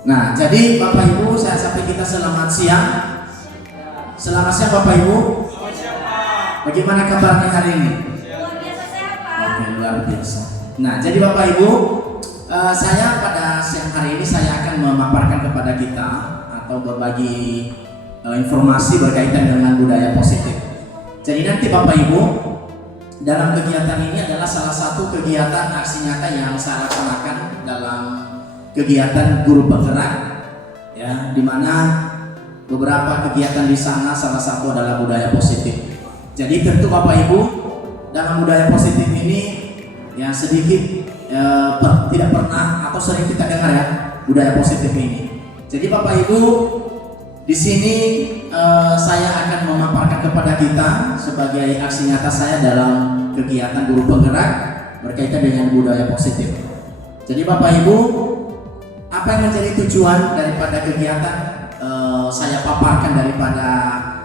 Nah, jadi Bapak Ibu, saya sampai kita selamat siang. Selamat siang Bapak Ibu. Bagaimana kabarnya hari ini? Luar biasa sehat, Pak. Oke, luar biasa. Nah, jadi Bapak Ibu, saya pada siang hari ini saya akan memaparkan kepada kita atau berbagi informasi berkaitan dengan budaya positif. Jadi nanti Bapak Ibu, dalam kegiatan ini adalah salah satu kegiatan aksi nyata yang saya laksanakan dalam kegiatan guru penggerak, ya, di mana beberapa kegiatan di sana salah satu adalah budaya positif. Jadi tentu Bapak Ibu, dalam budaya positif ini ya sedikit tidak pernah atau sering kita dengar ya budaya positif ini. Jadi Bapak Ibu, di sini saya akan memaparkan kepada kita sebagai aksi nyata saya dalam kegiatan guru penggerak berkaitan dengan budaya positif. Jadi Bapak Ibu, apa yang menjadi tujuan daripada kegiatan saya paparkan daripada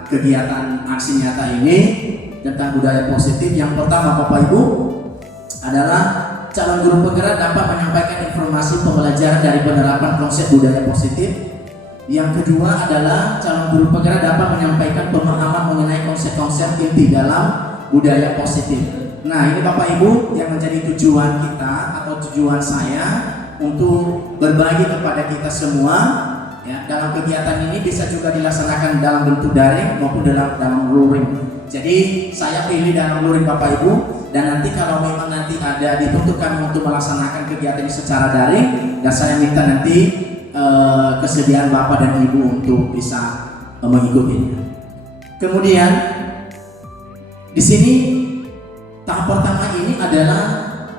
kegiatan aksi nyata ini tentang budaya positif? Yang pertama Bapak Ibu adalah calon guru penggerak dapat menyampaikan informasi pembelajaran dari penerapan konsep budaya positif. Yang kedua adalah calon guru penggerak dapat menyampaikan pemahaman mengenai konsep-konsep inti dalam budaya positif. Nah, ini Bapak Ibu yang menjadi tujuan kita atau tujuan saya untuk berbagi kepada kita semua, ya. Dalam kegiatan ini bisa juga dilaksanakan dalam bentuk daring maupun dalam luring. Jadi saya pilih dalam luring Bapak Ibu, dan nanti kalau memang nanti ada dituntut kami untuk melaksanakan kegiatan ini secara daring, dan saya minta nanti kesediaan Bapak dan Ibu untuk bisa mengikutinya. Kemudian di sini tahap pertama ini adalah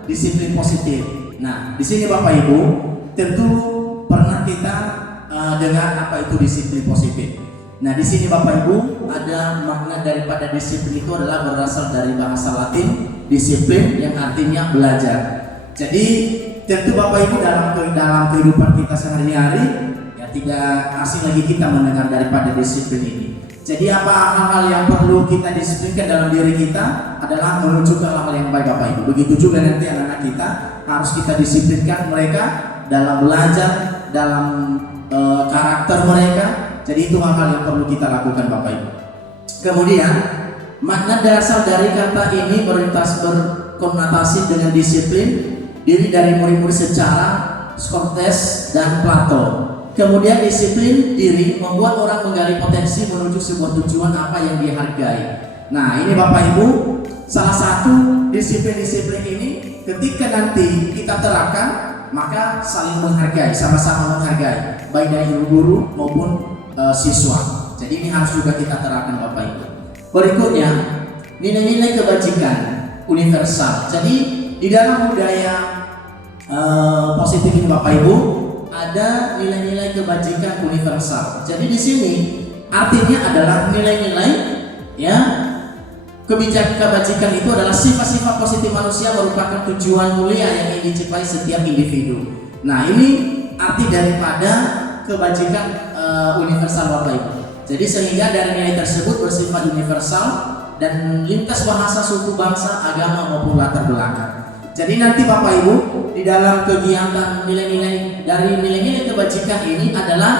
disiplin positif. Nah, di sini Bapak Ibu tentu pernah kita dengar apa itu disiplin positif. Nah, di sini Bapak Ibu ada makna daripada disiplin itu adalah berasal dari bahasa Latin disiplin yang artinya belajar. Jadi tentu Bapak Ibu dalam kehidupan kita sehari-hari ya tidak asing lagi kita mendengar daripada disiplin ini. Jadi apa hal-hal yang perlu kita disiplinkan dalam diri kita adalah menuju ke hal yang baik Bapak Ibu. Begitu juga nanti anak-anak kita harus kita disiplinkan mereka dalam belajar, dalam karakter mereka. Jadi itu hal-hal yang perlu kita lakukan Bapak Ibu. Kemudian makna dasar dari kata ini berkonotasi dengan disiplin diri dari murid-murid secara Socrates dan Plato. Kemudian disiplin diri membuat orang menggali potensi menuju sebuah tujuan apa yang dihargai. Nah, ini Bapak Ibu, salah satu disiplin-disiplin ini ketika nanti kita terapkan, maka saling menghargai, sama-sama menghargai, baik dari guru maupun siswa. Jadi ini harus juga kita terapkan Bapak Ibu. Berikutnya, nilai-nilai kebajikan universal. Jadi di dalam budaya positif ini Bapak Ibu ada nilai-nilai kebajikan universal. Jadi di sini artinya adalah nilai-nilai ya kebajikan itu adalah sifat-sifat positif manusia merupakan tujuan mulia yang ingin dicapai setiap individu. Nah, ini arti daripada kebajikan universal Bapak Ibu. Jadi sehingga dari nilai tersebut bersifat universal dan lintas bahasa, suku, bangsa, agama maupun latar belakang. Jadi nanti Bapak Ibu di dalam kegiatan nilai-nilai dari nilai-nilai kebajikan ini adalah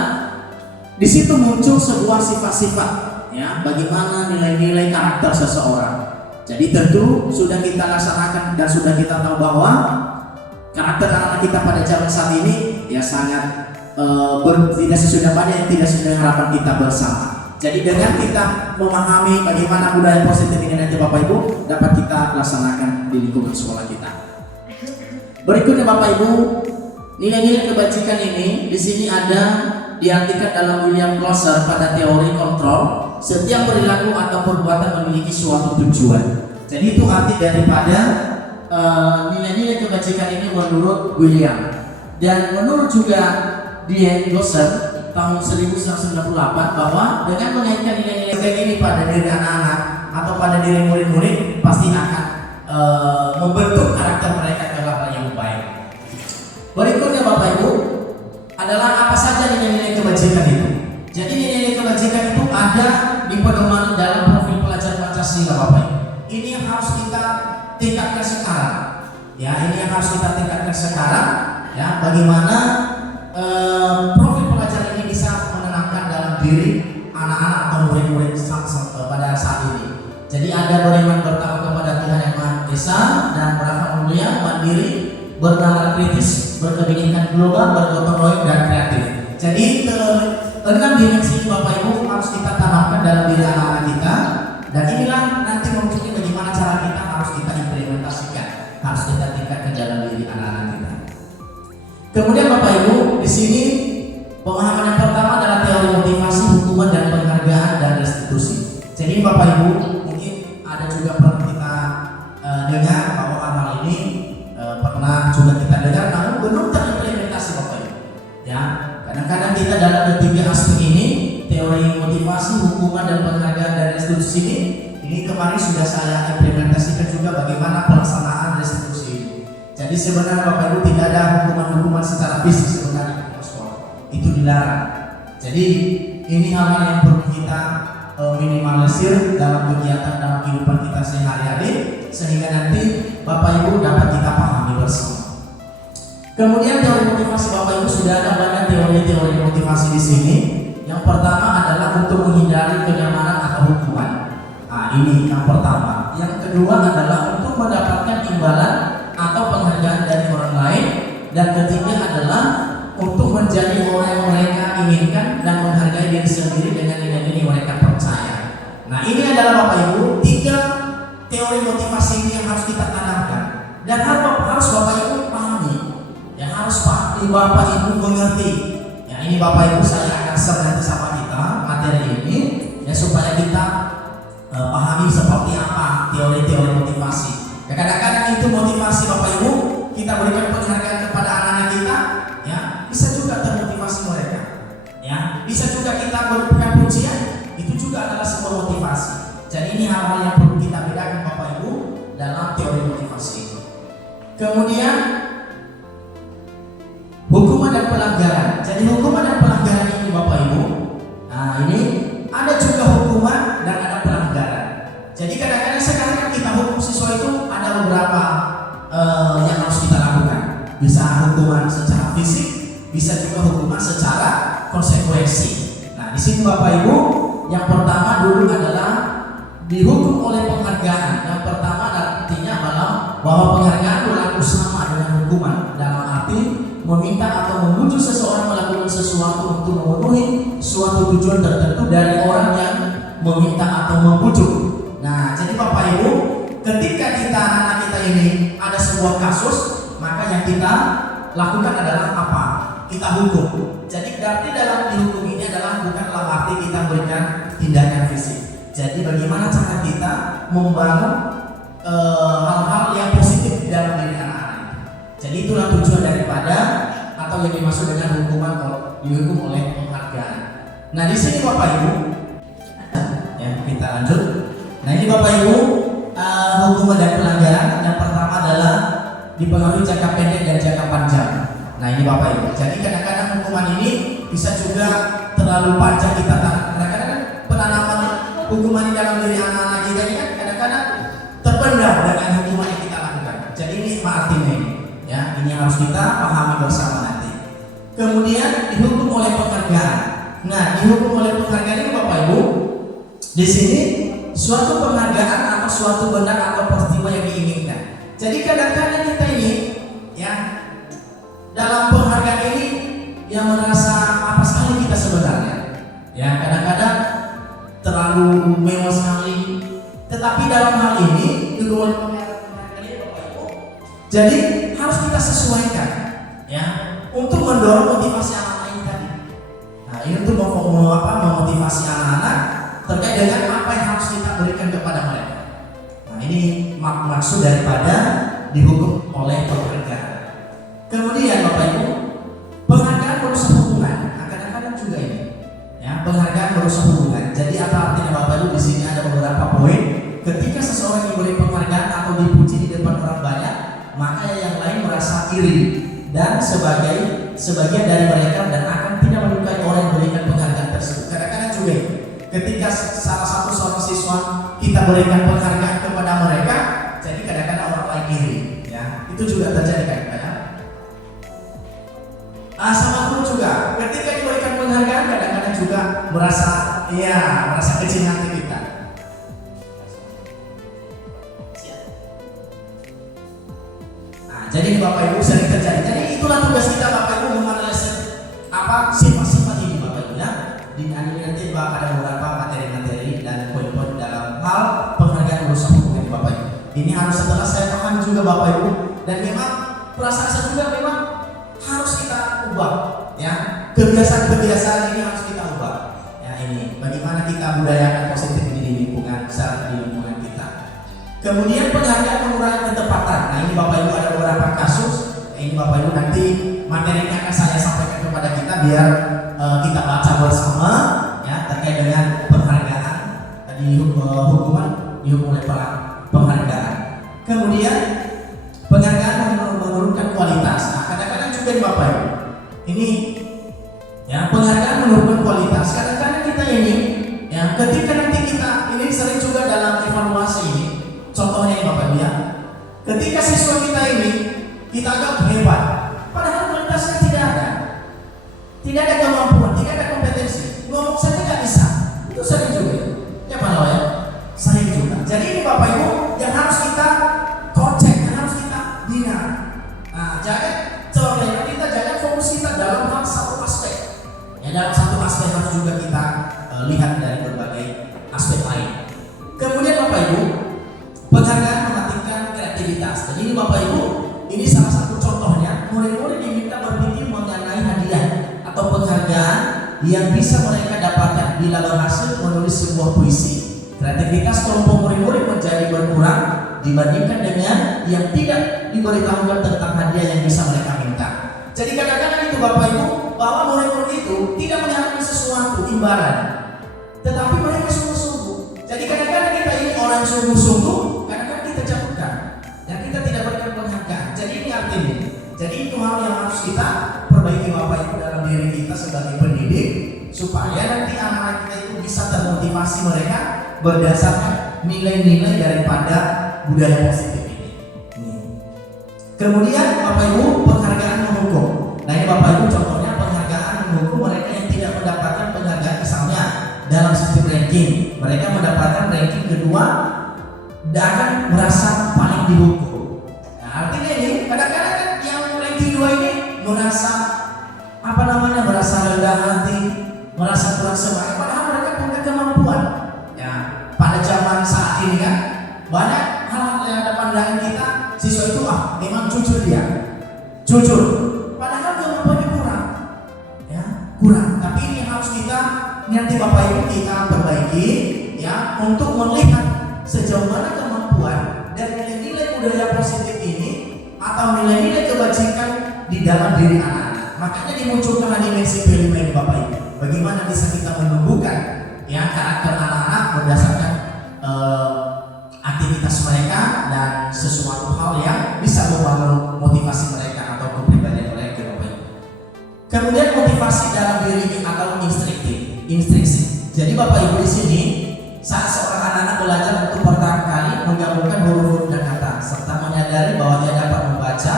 di situ muncul sebuah sifat-sifat ya bagaimana nilai-nilai karakter seseorang. Jadi tentu sudah kita laksanakan dan sudah kita tahu bahwa karakter anak kita pada zaman saat ini ya sangat tidak sesuai pada yang tidak sesuai dengan harapan kita bersama. Jadi dengan kita memahami bagaimana budaya positif ini nanti Bapak Ibu dapat kita laksanakan di lingkungan sekolah kita. Berikutnya Bapak Ibu, nilai-nilai kebajikan ini di sini ada diartikan dalam William Glasser pada teori kontrol. Setiap perilaku atau perbuatan memiliki suatu tujuan. Jadi itu arti daripada nilai-nilai kebajikan ini menurut William. Dan menurut juga D.N. Glasser tahun 1998 bahwa dengan mengaitkan nilai-nilai ini pada diri anak-anak atau pada diri murid-murid pasti akan membentuk karakter mereka ke hal yang baik. Berikutnya Bapak Ibu adalah apa saja nilai-nilai kebajikan itu. Jadi nilai-nilai kebajikan itu ada di pedoman dalam profil pelajar Pancasila Bapak Ibu. Ini yang harus kita tingkatkan sekarang. Ya, ini yang harus kita tingkatkan sekarang. Ya, bagaimana profil diri anak-anak atau murid-murid pada saat ini. Jadi ada beriman, bertakwa kepada Tuhan Yang Maha Esa, dan berakhlak mulia, mandiri, bernalar kritis, berkebinekaan global, bergotong royong, dan kreatif. Jadi enam dimensi Bapak Ibu harus kita tanamkan dalam diri anak-anak kita, dan inilah nanti mungkin bagaimana cara kita harus kita implementasikan, harus kita tingkatkan dalam diri anak-anak kita. Kemudian Bapak Ibu, di sini pemahaman yang pertama adalah teori motivasi, hukuman, dan penghargaan dan restitusi. Jadi Bapak Ibu, mungkin ada juga pernah kita dengar bahwa hal ini pernah juga kita dengar, namun belum terimplementasi Bapak Ibu. Ya, kadang-kadang kita dalam ketiga aspek ini, teori motivasi, hukuman, dan penghargaan dan restitusi ini kemarin sudah saya implementasikan juga bagaimana pelaksanaan restitusi ini. Jadi sebenarnya Bapak Ibu tidak ada hukuman-hukuman secara fisik sebenarnya, itu dilarang. Jadi ini hal-hal yang perlu kita minimalisir dalam kegiatan dalam kehidupan kita sehari-hari, sehingga nanti Bapak Ibu dapat kita pahami bersama. Kemudian teori motivasi, Bapak Ibu sudah ada banyak teori-teori motivasi di sini. Yang pertama adalah untuk menghindari kenyamanan atau hukuman. Nah, ini yang pertama. Yang kedua adalah untuk mendapatkan imbalan atau penghargaan dari orang lain. Dan ketiga adalah untuk menjadi orang yang mereka inginkan dan menghargai diri sendiri dengan nilai-nilai mereka percaya. Nah, ini adalah Bapak Ibu tiga teori motivasi ini yang harus kita tanamkan dan harus Bapak Ibu pahami. Ya, harus Bapak Ibu mengerti. Ya, ini Bapak Ibu saya akan share nanti sama kita materi ini ya, supaya kita pahami seperti apa teori-teori motivasi. Ya, kadang-kadang itu motivasi Bapak Ibu kita berikan penghargaan kepada anak-anak kita, ya bisa juga termotivasi mereka. Ya, bisa juga kita memberikan pujian, itu juga adalah sebuah motivasi. Jadi ini hal-hal yang perlu kita bedakan Bapak Ibu dalam teori motivasi. Kemudian hukuman dan pelanggaran. Jadi hukuman dan pelanggaran ini Bapak Ibu, nah ini ada juga hukuman dan ada pelanggaran. Jadi kadang-kadang sekarang kita hukum siswa itu ada beberapa yang harus kita lakukan. Bisa hukuman secara fisik, bisa juga hukuman secara konsekuensi. Nah, di sini Bapak Ibu, yang pertama dulu adalah dihukum oleh penghargaan. Yang pertama artinya adalah bahwa penghargaan berlaku sama dengan hukuman, dalam arti meminta atau membujuk seseorang melakukan sesuatu untuk memenuhi suatu tujuan tertentu dari orang yang meminta atau membujuk. Nah, jadi Bapak Ibu, ketika kita anak-anak kita ini ada sebuah kasus, maka yang kita lakukan adalah apa? Kita hukum. Jadi berarti dalam dihukum ini adalah bukan dalam arti kita berikan tindakan fisik. Jadi bagaimana cara kita membangun hal-hal yang positif di dalam diri anak-anak. Jadi itulah tujuan daripada atau yang dimaksud dengan hukuman dihukum oleh penghargaan. Nah, di sini Bapak Ibu, ya kita lanjut. Nah, ini Bapak Ibu, hukuman dan pelanggaran. Yang pertama adalah dipengaruhi jangka pendek dan jangka panjang. Nah, ini Bapak Ibu. Jadi kadang-kadang hukuman ini bisa juga terlalu panjang kita kadang-kadang penanaman hukuman di dalam diri anak-anak kita ini kan kadang-kadang terpendam dengan hukuman yang kita lakukan. Jadi ini artinya ini, ya ini harus kita pahami bersama nanti. Kemudian dihukum oleh penghargaan. Nah, dihukum oleh penghargaan ini Bapak Ibu, di sini suatu penghargaan atau suatu benda atau peristiwa yang diinginkan. Jadi kadang-kadang kita ini, ya dalam penghargaan ini yang merasa apa sekali kita sebenarnya. Ya kadang-kadang terlalu mewah sekali. Tetapi dalam hal ini kedua penghargaan ini Bapak Ibu, jadi harus kita sesuaikan, ya untuk mendorong motivasi anak-anak ini tadi. Nah, ini untuk memotivasi anak-anak terkait dengan apa yang harus kita berikan kepada mereka. Nah, ini maksud daripada dihukum oleh penghargaan. Kemudian Bapak Ibu, penghargaan merusak hubungan. Nah, kadang-kadang juga ini, ya penghargaan merusak hubungan. Jadi apa artinya Bapak Ibu? Di sini ada beberapa poin. Ketika seseorang diberi penghargaan atau dipuji di depan orang banyak, maka yang lain merasa iri dan sebagian dari mereka dan akan tidak menyukai orang yang memberikan penghargaan tersebut. Kadang-kadang juga ketika salah satu seorang siswa kita berikan penghargaan kepada mereka, jadi kadang-kadang orang lain iri, ya itu juga terjadi kadang-kadang. Sama pun juga ketika diberikan penghargaan kadang-kadang juga merasa kecil hati kita. Nah, jadi Bapak Ibu sering terjadi. Jadi itulah tugas kita Bapak Ibu menganalisis sifat-sifat ini Bapak Ibu ya. Di nanti ada beberapa materi-materi dan poin-poin dalam hal penghargaan urusan hukum ini Bapak Ibu. Ini harus setelah saya pahami juga Bapak Ibu, dan memang perasaan saya juga memang harus kita ubah ya. Kebiasaan-kebiasaan ini harus kita ubah. Ya, ini bagaimana kita budayakan positif ini di lingkungan kita. Kemudian penghargaan pengurangan ketepatan. Nah, ini Bapak Ibu ada beberapa kasus. Ini Bapak Ibu nanti materinya akan saya sampaikan kepada kita biar kita baca bersama ya terkait dengan penghargaan di hukuman oleh penghargaan. Kemudian penghargaan menurunkan kualitas. Nah, kadang-kadang juga di Bapak Ibu ini ya penghargaan menurunkan kualitas. Kadang-kadang kita ini ya ketika nanti kita ini sering juga dalam evaluasi ini. Contohnya ini Bapak Ibu ya. Ketika siswa kita ini kita anggap hebat, padahal kualitasnya tidak ada. Tidak ada kemampuan, tidak ada kompetensi. Ngomong saja tidak bisa. Itu sering juga. Ya Pak ya? Sering juga. Jadi ini Bapak Ibu yang harus kita kocek, yang harus kita bina. Nah, jangan kita jangan fokus kita dalam hal satu aspek. Ya, dalam satu aspek harus juga kita lihat dari berbagai aspek lain. Kemudian Bapak Ibu, penghargaan mematikan kreativitas. Jadi ini Bapak Ibu, ini salah satu contohnya. Murid-murid diminta berpikir mengenai hadiah atau penghargaan yang bisa mereka dapatkan bila berhasil menulis sebuah puisi. Kreativitas kelompok murid-murid menjadi berkurang dibandingkan dengan yang tidak diberitahukan tentang hadiah yang bisa mereka minta. Jadi kadang-kadang itu Bapak Ibu, bahwa murid-murid itu tidak mengharapkan sesuatu imbalan, tetapi mereka sungguh-sungguh. Jadi kadang-kadang kita ini orang sungguh-sungguh, kadang-kadang kita jatuhkan dan kita tidak berikan penghargaan. Jadi ini artinya. Jadi itu hal yang harus kita perbaiki Bapak Ibu dalam diri kita sebagai pendidik, supaya nanti anak-anak kita itu bisa termotivasi mereka berdasarkan nilai-nilai daripada budaya positif ini. Kemudian Bapak Ibu, penghargaan menghukum. Nah ini Bapak Ibu contohnya penghargaan menghukum mereka yang tidak mendapatkan penghargaan, misalnya dalam sistem ranking, mereka mendapatkan ranking kedua dan akan merasa paling dihukum. Nah artinya ini kadang-kadang kan yang ranking 2 ini merasa merasa rendah hati, merasa kurang semangat, padahal mereka punya kemampuan. Ya, pada zaman saat ini kan banyak hal-hal yang ada pandangan kita, siswa itu memang jujur dia, jujur, padahal kemampuannya kurang, ya kurang. Tapi ini harus kita nanti Bapak Ibu kita perbaiki, ya untuk melihat sejauh mana kemampuan dan nilai-nilai budaya positif ini atau nilai-nilai kebajikan di dalam diri anak-anak. Makanya dimunculkan dimensi P5 ini Bapak Ibu. Bagaimana bisa kita menumbuhkan ya karakter anak-anak berdasarkan aktivitas mereka dan sesuatu hal yang bisa membangun motivasi mereka atau kepribadian mereka Bapak Ibu. Kemudian motivasi dalam diri atau instriksi. Jadi Bapak Ibu di sini saat seorang anak-anak belajar untuk pertama kali menggabungkan huruf dan kata serta menyadari bahwa dia dapat membaca,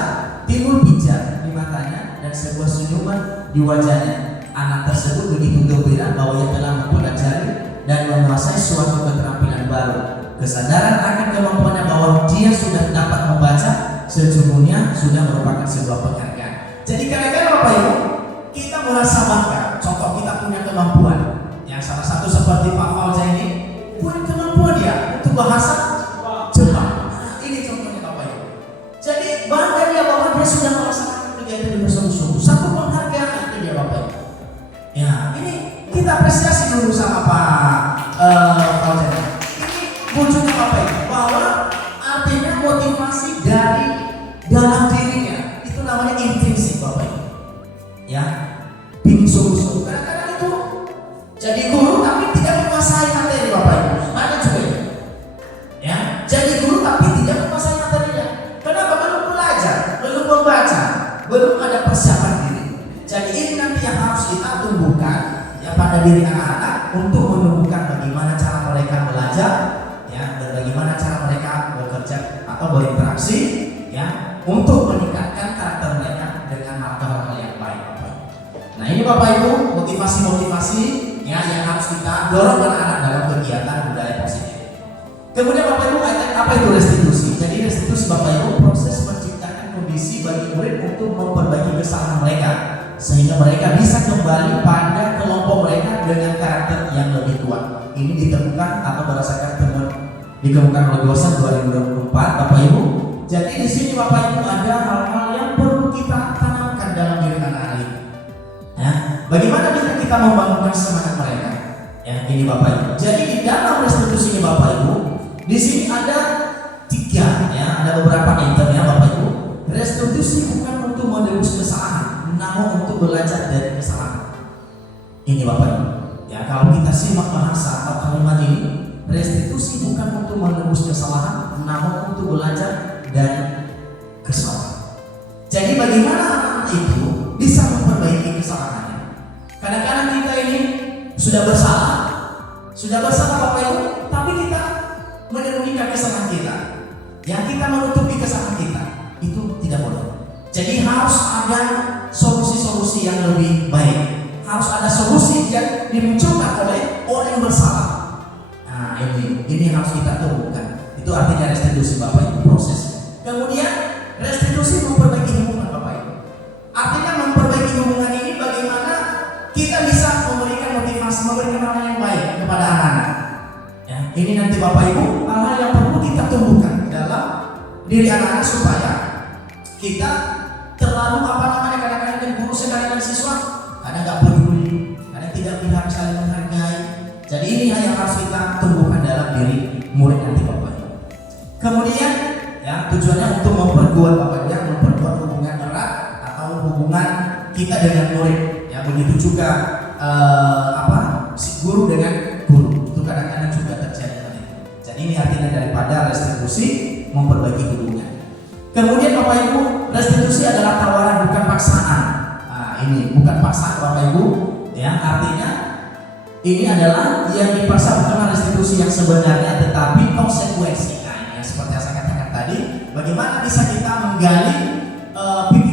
timbul pijar di matanya dan sebuah senyuman di wajahnya. Anak tersebut begitu gembira bahwa ia telah mempelajari dan menguasai suatu keterampilan baru. Kesadaran akan kemampuannya bahwa dia sudah dapat membaca sejujurnya sudah merupakan sebuah penghargaan. Jadi kadang-kadang Bapak Ibu kita merasa bangga. Contoh kita punya kemampuan. Yang salah satu seperti Pak Fauza ini punya kemampuan dia untuk bahasa Jepang. Nah, ini contohnya Bapak Ibu. Jadi bangga dia bahwa dia sudah melaksanakan kegiatan dengan sungguh-sungguh. Satu penghargaan itu dia Bapak Ibu. Ya, ini kita apresiasi dulu sama Pak Fauza. Ini wujudnya Bapak Ibu bahwa artinya motivasi dari dalam dirinya itu namanya intrinsik Bapak Ibu. Ya, bimbing sungguh-sungguh. Kadang-kadang itu jadi guru tapi tidak menguasai materi Bapak Ibu. Ada juga ya, jadi guru tapi tidak menguasai materinya. Kenapa? Belum belajar, belum membaca, belum ada persiapan diri. Jadi ini nanti yang harus kita tumbuhkan ya pada diri anak-anak untuk menumbuhkan bagaimana cara mereka belajar ya, dan bagaimana cara mereka bekerja atau berinteraksi ya untuk meningkatkan karakter mereka dengan hal-hal yang baik. Nah ini Bapak Ibu, motivasi-motivasi ya yang harus kita dorong anak-anak dalam kegiatan budaya positif. Kemudian Bapak Ibu, apa itu restitusi? Jadi restitusi Bapak Ibu proses menciptakan kondisi bagi murid untuk memperbaiki kesalahan mereka sehingga mereka bisa kembali pada kelompok mereka dengan karakter yang lebih kuat. Ini ditemukan atau berdasarkan temuan dikemukakan oleh dosen 2024 Bapak Ibu. Jadi di sini Bapak Ibu ada hal-hal yang perlu kita tanamkan dalam diri anak-anak ini. Ya, bagaimana kita membangunkan semangat mereka? Ya, ini Bapak Ibu. Jadi di dalam restitusi ini Bapak Ibu, di sini ada 3 ya, ada beberapa item ya Bapak Ibu. Restitusi bukan untuk menebus kesalahan, namun untuk belajar dari kesalahan. Ini Bapak Ibu. Ya, kalau kita simak bahasa atau kalimat ini, restitusi bukan untuk menebus kesalahan, namun untuk belajar dari kesalahan. Jadi bagaimana anak itu bisa memperbaiki kesalahannya? Kadang-kadang kita ini sudah bersalah Bapak Ibu, tapi kita menyembunyikan kesalahan kita. Yang kita menutupi kesalahan kita, itu tidak boleh. Jadi harus ada solusi-solusi yang lebih baik. Harus ada solusi yang dimunculkan oleh orang yang bersalah. Nah, ini harus kita temukan. Itu artinya restitusi Bapak Ibu, proses. Kemudian restitusi memperbaiki hubungan Bapak Ibu. Artinya memperbaiki hubungan ini bagaimana kita bisa memberikan motivasi, memberikan hal yang baik kepada anak-anak. Ya, ini nanti Bapak Ibu hal-hal yang perlu kita tumbuhkan dalam diri anak-anak supaya kita terlalu kadang-kadang dari guru sekali dan siswa kadang nggak peduli, kadang tidak pihak saling menghargai. Jadi ini yang harus kita tumbuhkan dalam diri murid nanti Bapak Ibu. Kemudian ya tujuannya untuk memperkuat Bapak Ibu, memperkuat hubungan erat atau hubungan kita dengan murid. Ya begitu juga si guru dengan guru itu kadang-kadang juga terjadi. Jadi ini artinya daripada restitusi memperbaiki hubungan. Kemudian Bapak Ibu, restitusi adalah tawaran bukan paksaan. Nah, ini bukan paksaan Bapak Ibu, ya artinya ini adalah yang dipaksa bukan restitusi yang sebenarnya, tetapi konsekuensi. Nah, ini yang seperti yang saya katakan tadi, bagaimana bisa kita menggali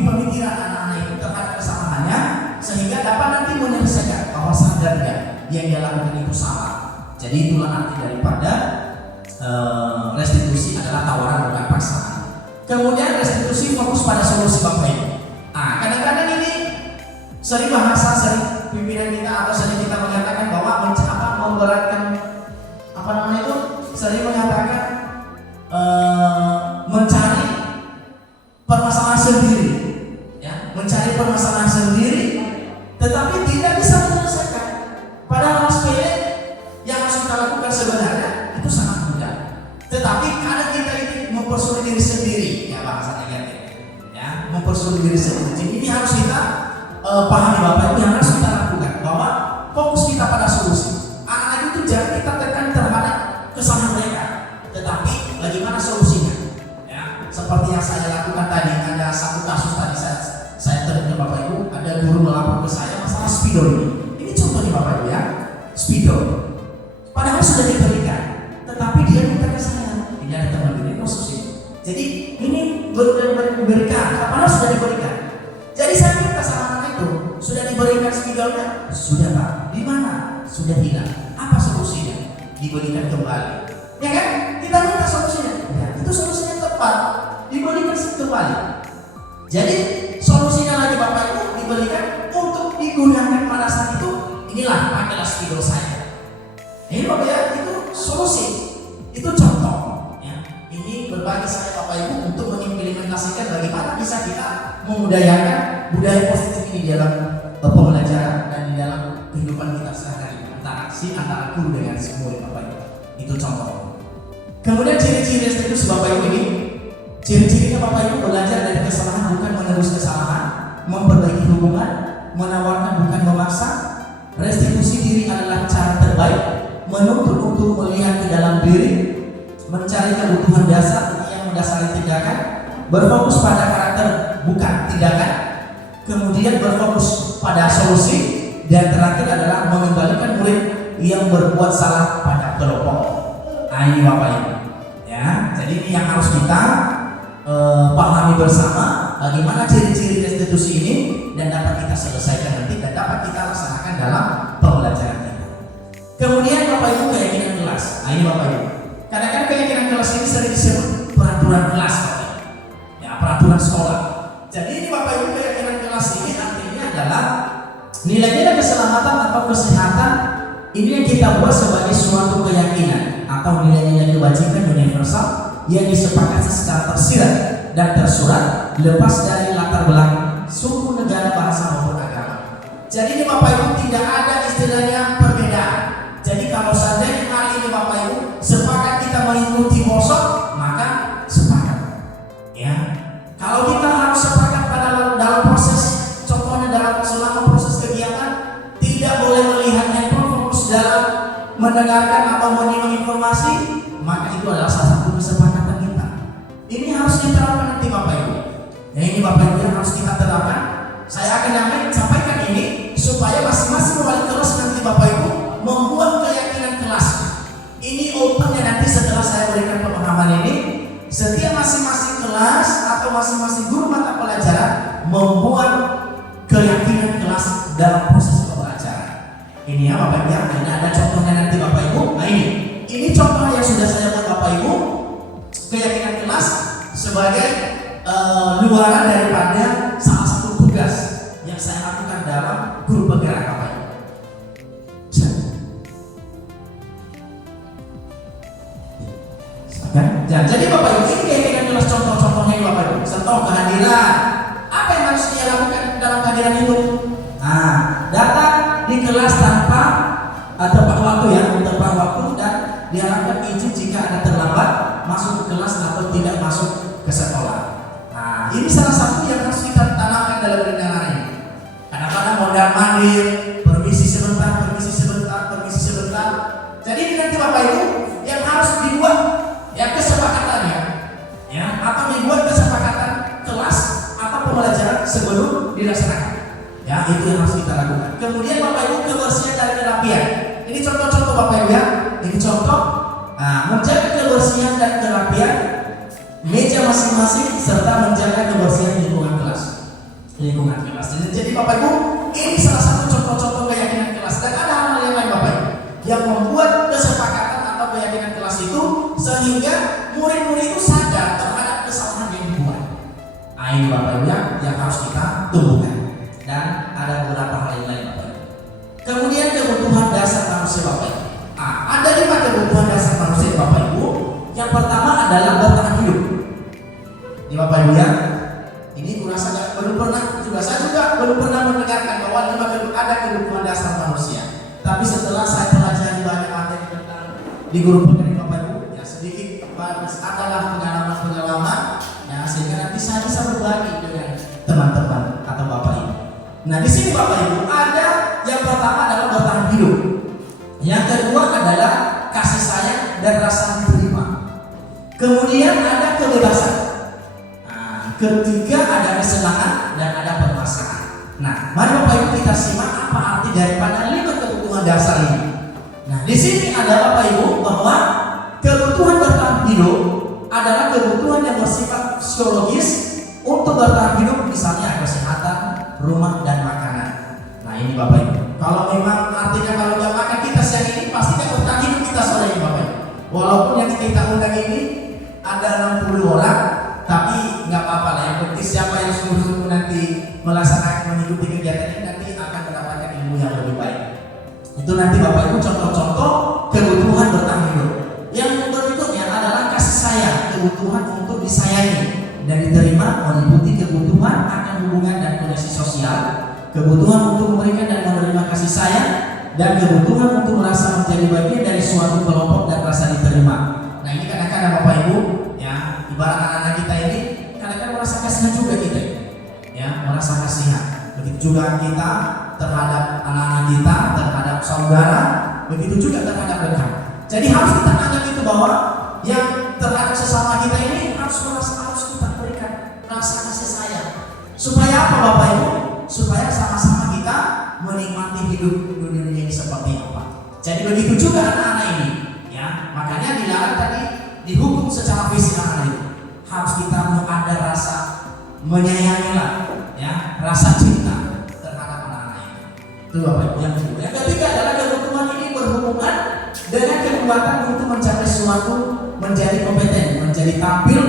pemikiran anak-anak itu terhadap kesalahannya sehingga dapat nanti menyelesaikan bahwa sadarnya yang dia lakukan itu salah. Jadi itulah arti daripada restitusi adalah tawaran bukan paksaan. Kemudian restitusi fokus pada solusi Bapak Ibu. Nah, kadang-kadang ini sering pimpinan kita atau sering kita mengatakan bahwa memberatkan sering mengatakan mencari permasalahan sendiri, ya, mencari permasalahan sendiri, tetapi tidak bisa menyelesaikan. Padahal sepele yang harus kita lakukan sebenarnya itu sangat mudah. Tetapi karena kita ini mempersulit diri sendiri, ya bahasa negatif, ya mempersulit diri sendiri. Jadi ini harus kita pahami Bapak Ibu, yang harus kita lakukan bahwa fokus kita pada solusi. Anak-anak itu jangan kita tekan terhadap kesalahan mereka, tetapi bagaimana solusinya. Ya, seperti yang saya lakukan tadi, ada satu kasus tadi saya terima Bapak Ibu, ada guru melapor ke saya masalah spidol ini. Ini contohnya Bapak Ibu ya, spidol. Padahal sudah diberikan, tetapi dia minta ke saya, ini ada teman ini khusus ini. Jadi ini belum diberikan, padahal sudah diberikan. Jadi saya minta sama anak itu, sudah diberikan spidolnya? Sudah Pak. Di mana? Sudah tidak. Apa solusinya? Diberikan kembali. Ya kan? Kita minta solusinya. Ya, itu solusinya tepat. Diberikan kembali. Jadi solusinya lagi Bapak Ibu diberikan untuk digunakan pada saat itu. Inilah adalah spidol saya. Ini Bapak ya, itu solusi. Itu contoh. Ya. Ini berbagi saya Bapak Ibu untuk mengimplementasikan bagaimana bisa kita memudayakan budaya positif ini di dalam pembelajaran dan di dalam kehidupan kita sehari-hari antara guru dengan si murid Bapak Ibu. Itu contoh. Kemudian ciri-ciri restitusi Bapak Ibu ini, ciri-cirinya Bapak Ibu belajar dari kesalahan bukan menebus kesalahan, memperbaiki hubungan, menawarkan bukan memaksa. Restitusi diri adalah cara terbaik, menuntut untuk melihat ke dalam diri, mencari kebutuhan dasar yang mendasari tindakan, berfokus pada karakter bukan tindakan, kemudian berfokus pada solusi, dan terakhir adalah mengembalikan murid yang berbuat salah pada kelompok. Nah ini Bapak Ibu ya, jadi ini yang harus kita pahami bersama, bagaimana ciri-ciri institusi ini dan dapat kita selesaikan nanti dan dapat kita laksanakan dalam pembelajaran kita. Kemudian Bapak Ibu, keyakinan kelas. Nah ini Bapak Ibu, kadang-kadang keyakinan kelas ini sering disebut peraturan kelas, Bapak Ibu. Ya, peraturan sekolah. Jadi ini Bapak Ibu, keyakinan kelas ini artinya adalah nilai-nilai keselamatan atau kesehatan ini yang kita buat sebagai suatu keyakinan atau nilai-nilai kebajikan universal yang disepakati secara tersirat dan tersurat lepas dari latar belakang suku, negara, bahasa maupun agama. Jadi ini Bapak Ibu tidak ada istilahnya perbedaan. Jadi kalau seandainya hari ini Bapak Ibu sepakat kita mengikuti bosok, maka sepakat. Ya, kalau kita harus sepakat pada dalam proses, contohnya selama proses kegiatan, tidak boleh melihat handphone, fokus dalam mendengarkan atau menyimak informasi, maka itu adalah salah satu kesepakatan kita. Ini harus diterapkan nanti Bapak Ibu. Ya, ini Bapak Ibu yang harus kita terapkan. Saya akan sampaikan ini supaya masing-masing wali kelas nanti Bapak Ibu membuat keyakinan kelas. Ini opennya nanti setelah saya berikan pemahaman ini, setiap masing-masing kelas atau masing-masing guru mata pelajaran membuat keyakinan kelas dalam proses pembelajaran. Ini ya Bapak Ibu, ini ada contohnya nanti Bapak Ibu. Nah ini contoh yang sudah saya buat Bapak Ibu, keyakinan kelas sebagai luaran daripada salah satu tugas yang saya lakukan dalam guru penggerak Bapak Ibu. Jadi Bapak Ibu, ini keyakinan kelas contoh-contohnya ini Bapak Ibu. Contoh kehadiran. Apa yang harus dia lakukan dalam kehadiran itu? Nah, datang di kelas tanpa tepat waktu ya, tepat waktu dan diharapkan izin jika ada terlambat masuk ke kelas atau tidak masuk ke sekolah. Nah, ini salah satu yang harus kita tanamkan dalam rencana ini. Kadang-kadang mondar mandir, permisi sebentar, permisi sebentar, permisi sebentar. Jadi ini nanti Bapak Ibu yang harus dibuat ya kesepakatannya, ya atau dibuat kesepakatan kelas atau pembelajaran sebelum dilaksanakan. Ya itu yang harus kita lakukan. Kemudian Bapak Ibu, kebersihan dan kerapian. Ini contoh-contoh Bapak Ibu ya. Ini contoh menjaga kebersihan dan kerapian meja masing-masing serta menjaga kebersihan lingkungan kelas. Jadi Bapak Ibu, ini salah satu contoh-contoh keyakinan kelas dan ada hal yang lain Bapak Ibu yang membuat kesepakatan atau keyakinan kelas itu sehingga murid-murid itu sadar terhadap kesalahan yang dibuat. Nah ini Bapak Ibu yang harus kita tumbuhkan dan ada beberapa hal yang lain Bapak Ibu. Kemudian kebutuhan dasar manusia Bapak Ibu. Ada 5 kebutuhan dasar manusia Bapak Ibu. Yang pertama adalah bertahan hidup. Ini Bapak Ibu ya. Ini kurasa saya juga belum pernah mendengarkan bahwa 5 ada kebutuhan dasar manusia. Tapi setelah saya pelajari banyak materi tentang di guru penggerak Bapak Ibu, ya sedikit adalah pengalaman-pengalaman ya sehingga nanti saya bisa berbagi dengan teman-teman atau Bapak Ibu. Nah di sini Bapak Ibu ada yang pertama adalah bertahan hidup. Yang kedua adalah kasih sayang dan rasa diterima. Kemudian ada kebebasan. Ketiga ada kesenangan dan ada permasalahan. Nah, mari Bapak Ibu kita simak apa arti daripada 5 kebutuhan dasar ini. Nah, di sini ada Bapak Ibu bahwa kebutuhan bertahan hidup adalah kebutuhan yang bersifat psikologis untuk bertahan hidup, misalnya kesehatan, rumah dan makanan. Nah, ini Bapak Ibu. Kalau memang artinya kalau nggak makan kita siang ini pasti nggak bertahan hidup kita sore ini Bapak Ibu. Walaupun yang kita undang ini ada 60 orang. Tapi nggak apa-apa lah, yang penting siapa yang sungguh-sungguh nanti melaksanakan mengikuti kegiatan ini nanti akan mendapatkan ilmu yang lebih baik. Itu nanti Bapak Ibu contoh-contoh kebutuhan bertahan hidup. Yang berikutnya adalah kasih sayang, kebutuhan untuk disayangi dan diterima, meliputi kebutuhan akan hubungan dan koneksi sosial, kebutuhan untuk memberikan dan menerima kasih sayang, dan kebutuhan untuk merasa menjadi bagian dari suatu kelompok dan rasa diterima. Nah ini kadang-kadang Bapak Ibu ya, ibarat anak-anak kita ini kadang-kadang merasa kasihan juga kita ya, merasa kasihan. Begitu juga kita terhadap anak-anak kita, terhadap saudara, begitu juga terhadap rekan. Jadi harus kita anggap itu bahwa yang terhadap sesama kita ini harus kita berikan rasa kasih sayang. Supaya apa Bapak Ibu? Supaya sama-sama kita menikmati hidup dunia ini seperti apa. Jadi begitu juga anak-anak ini ya, makanya dilarang tadi dihukum secara fisik anak itu. Harus kita ada rasa menyayangi lah ya, rasa cinta terhadap anak-anak itu. Itu Bapak Ibu yang kedua. Yang ketiga adalah kebutuhan ini berhubungan dengan kekuatan untuk mencapai sesuatu, menjadi kompeten, menjadi tampil,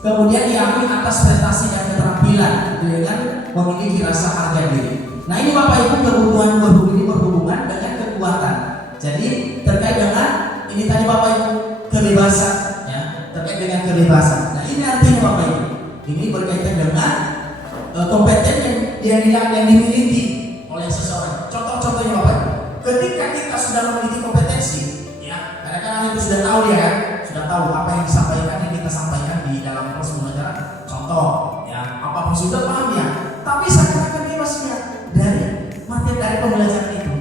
kemudian diakui atas prestasi dan keterampilan dengan memiliki rasa harga diri. Nah ini Bapak Ibu kebutuhan berhubungan dengan kekuatan. Jadi terkait dengan ini tadi Bapak Ibu kebebasan, ya, terkait dengan kebebasan. Nah ini artinya Bapak Ibu, ini berkaitan dengan kompeten yang dimiliki oleh seseorang. Contoh-contohnya Bapak Ibu, ketika kita sudah memiliki kompetensi, ya, kadang-kadang itu sudah tahu ya kan, sudah tahu apa yang disampaikan, yang kita sampaikan di dalam proses pembelajaran. Contoh, ya, apapun sudah paham ya. Tapi seakan-akan bebas ya dari materi dari pembelajaran itu.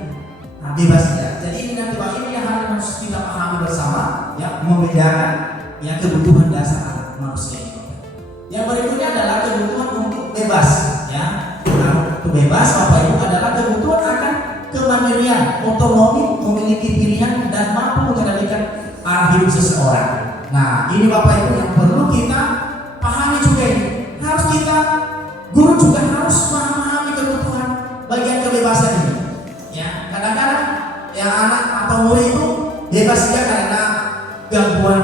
Nah, bebas ya. Jadi ini nanti Pak, ini yang harus kita pahami bersama, ya, membedakan yang kebutuhan dasar manusia itu. Yang berikutnya adalah kebutuhan untuk bebas, ya. Nah, untuk bebas Bapak Ibu adalah kebutuhan akan kemandirian, otonomi, memiliki pilihan dan mampu mengendalikan arah hidup seseorang. Nah, ini Bapak Ibu yang perlu kita pahami juga ini. Harus kita, guru juga harus memahami kebutuhan bagian kebebasan ini. Ya, kadang-kadang yang anak atau murid itu bebas saja karena gangguan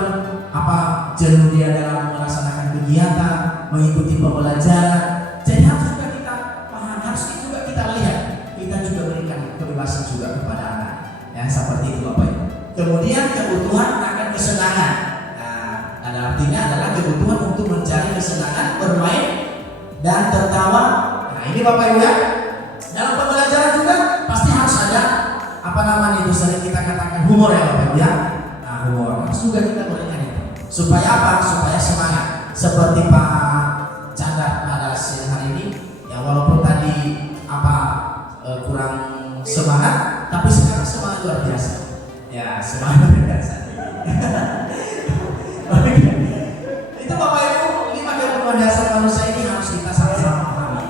jenuh dia dalam melaksanakan kegiatan, mengikuti pembelajaran. Jadi harus juga kita paham, harus juga kita lihat, kita juga berikan kebebasan juga kepada anak. Ya, seperti itu Bapak Ibu. Kemudian kebutuhan akan kesenangan. Nah, ada artinya adalah kebutuhan untuk mencari kesenangan, bermain dan tertawa. Nah, ini Bapak Ibu ya. Dalam pembelajaran juga pasti harus ada itu sering kita katakan humor ya Bapak Ibu ya. Nah, humor harus juga kita berikan itu. Supaya apa? Supaya semangat. Seperti Pak Chandra pada siang hari ini, ya walaupun tadi kurang semangat, tapi sekarang semangat luar biasa. Ya, semangat luar biasa. Itu Bapak Ibu, 5 kebutuhan dasar manusia ini harus kita sama-sama pahami.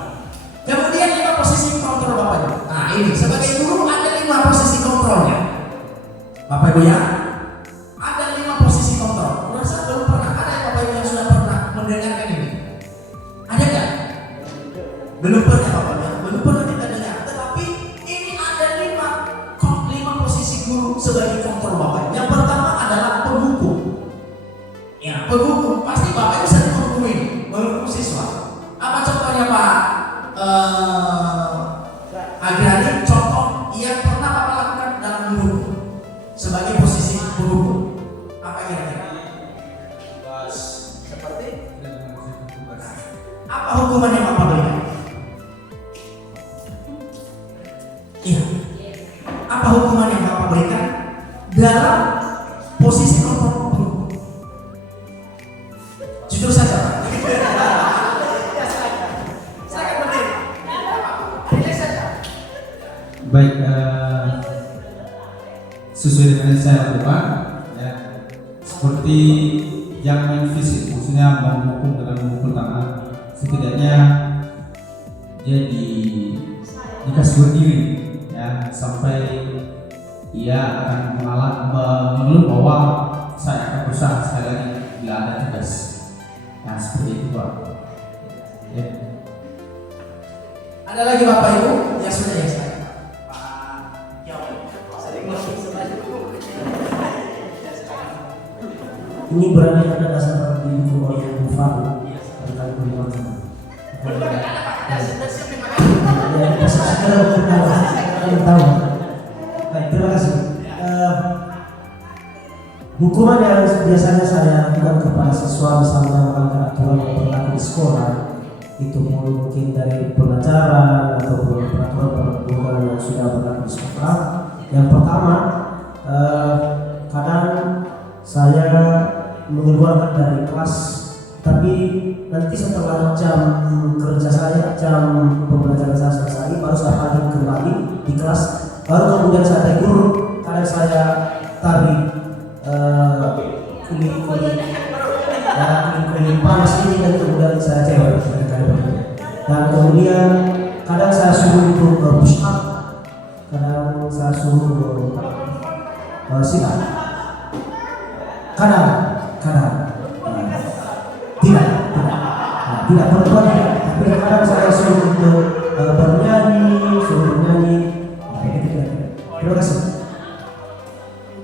Kemudian 5 posisi kontrol Bapak Ibu. Nah ini sebagai guru ada 5 posisi kontrolnya. Bapak Ibu ya, ada 5 posisi kontrol. Saya belum pernah ada yang Bapak Ibu yang sudah pernah mendengarkan ini. Ada nggak? Belum pernah Bapak Ibu, belum pernah kita dengar. Tetapi ini ada 5 posisi guru sebagai kontrol Bapak Ibu. Yang pertama adalah penghukum. Ya, penghukum pasti Bapak Ibu sering menghukum ini, menghukum siswa. Apa contohnya Pak Agrani? Contoh yang pernah Bapak lakukan dalam menghukum sebagai posisi penghukum. Apa kira-kira? Seperti apa hukuman yang Bapak berikan? Iya. Apa hukuman yang Bapak berikan dalam posisi kontrol penghukum? Jujur saja Pak. Baik, sesuai dengan yang saya lakukan, ya, seperti yang main fisik, maksudnya menghukum dengan memukul tangan, setidaknya dia dikasih berdiri, ya, sampai ia akan mengeluh bahwa saya akan berusaha sekali lagi bila ada tugas. Nah seperti itu Pak. Ya. Ada lagi Bapak Ibu yang sudah ya saya. Ini berada pada dasar dihukum oleh Ibu Fahru tentang perlindungan. Ya, saya tahu. Baik, terima kasih. Hukuman yang biasanya saya lakukan kepada siswa misalnya melanggar aturan yang berlaku di sekolah, itu mungkin dari pelajaran ataupun peraturan yang sudah berlaku di sekolah. Yang pertama, kadang saya mengeluarkan dari kelas, tapi nanti setelah jam kerja saya, jam pembelajaran saya selesai, baru saya panggil kembali di kelas, baru kemudian saya tegur. Kadang saya tarik kulit panas ini dan kemudian saya cewek. Dan kemudian kadang saya suruh untuk push up, kadang saya suruh sit up. Kadang tidak perempuan, tapi kadang saya suruh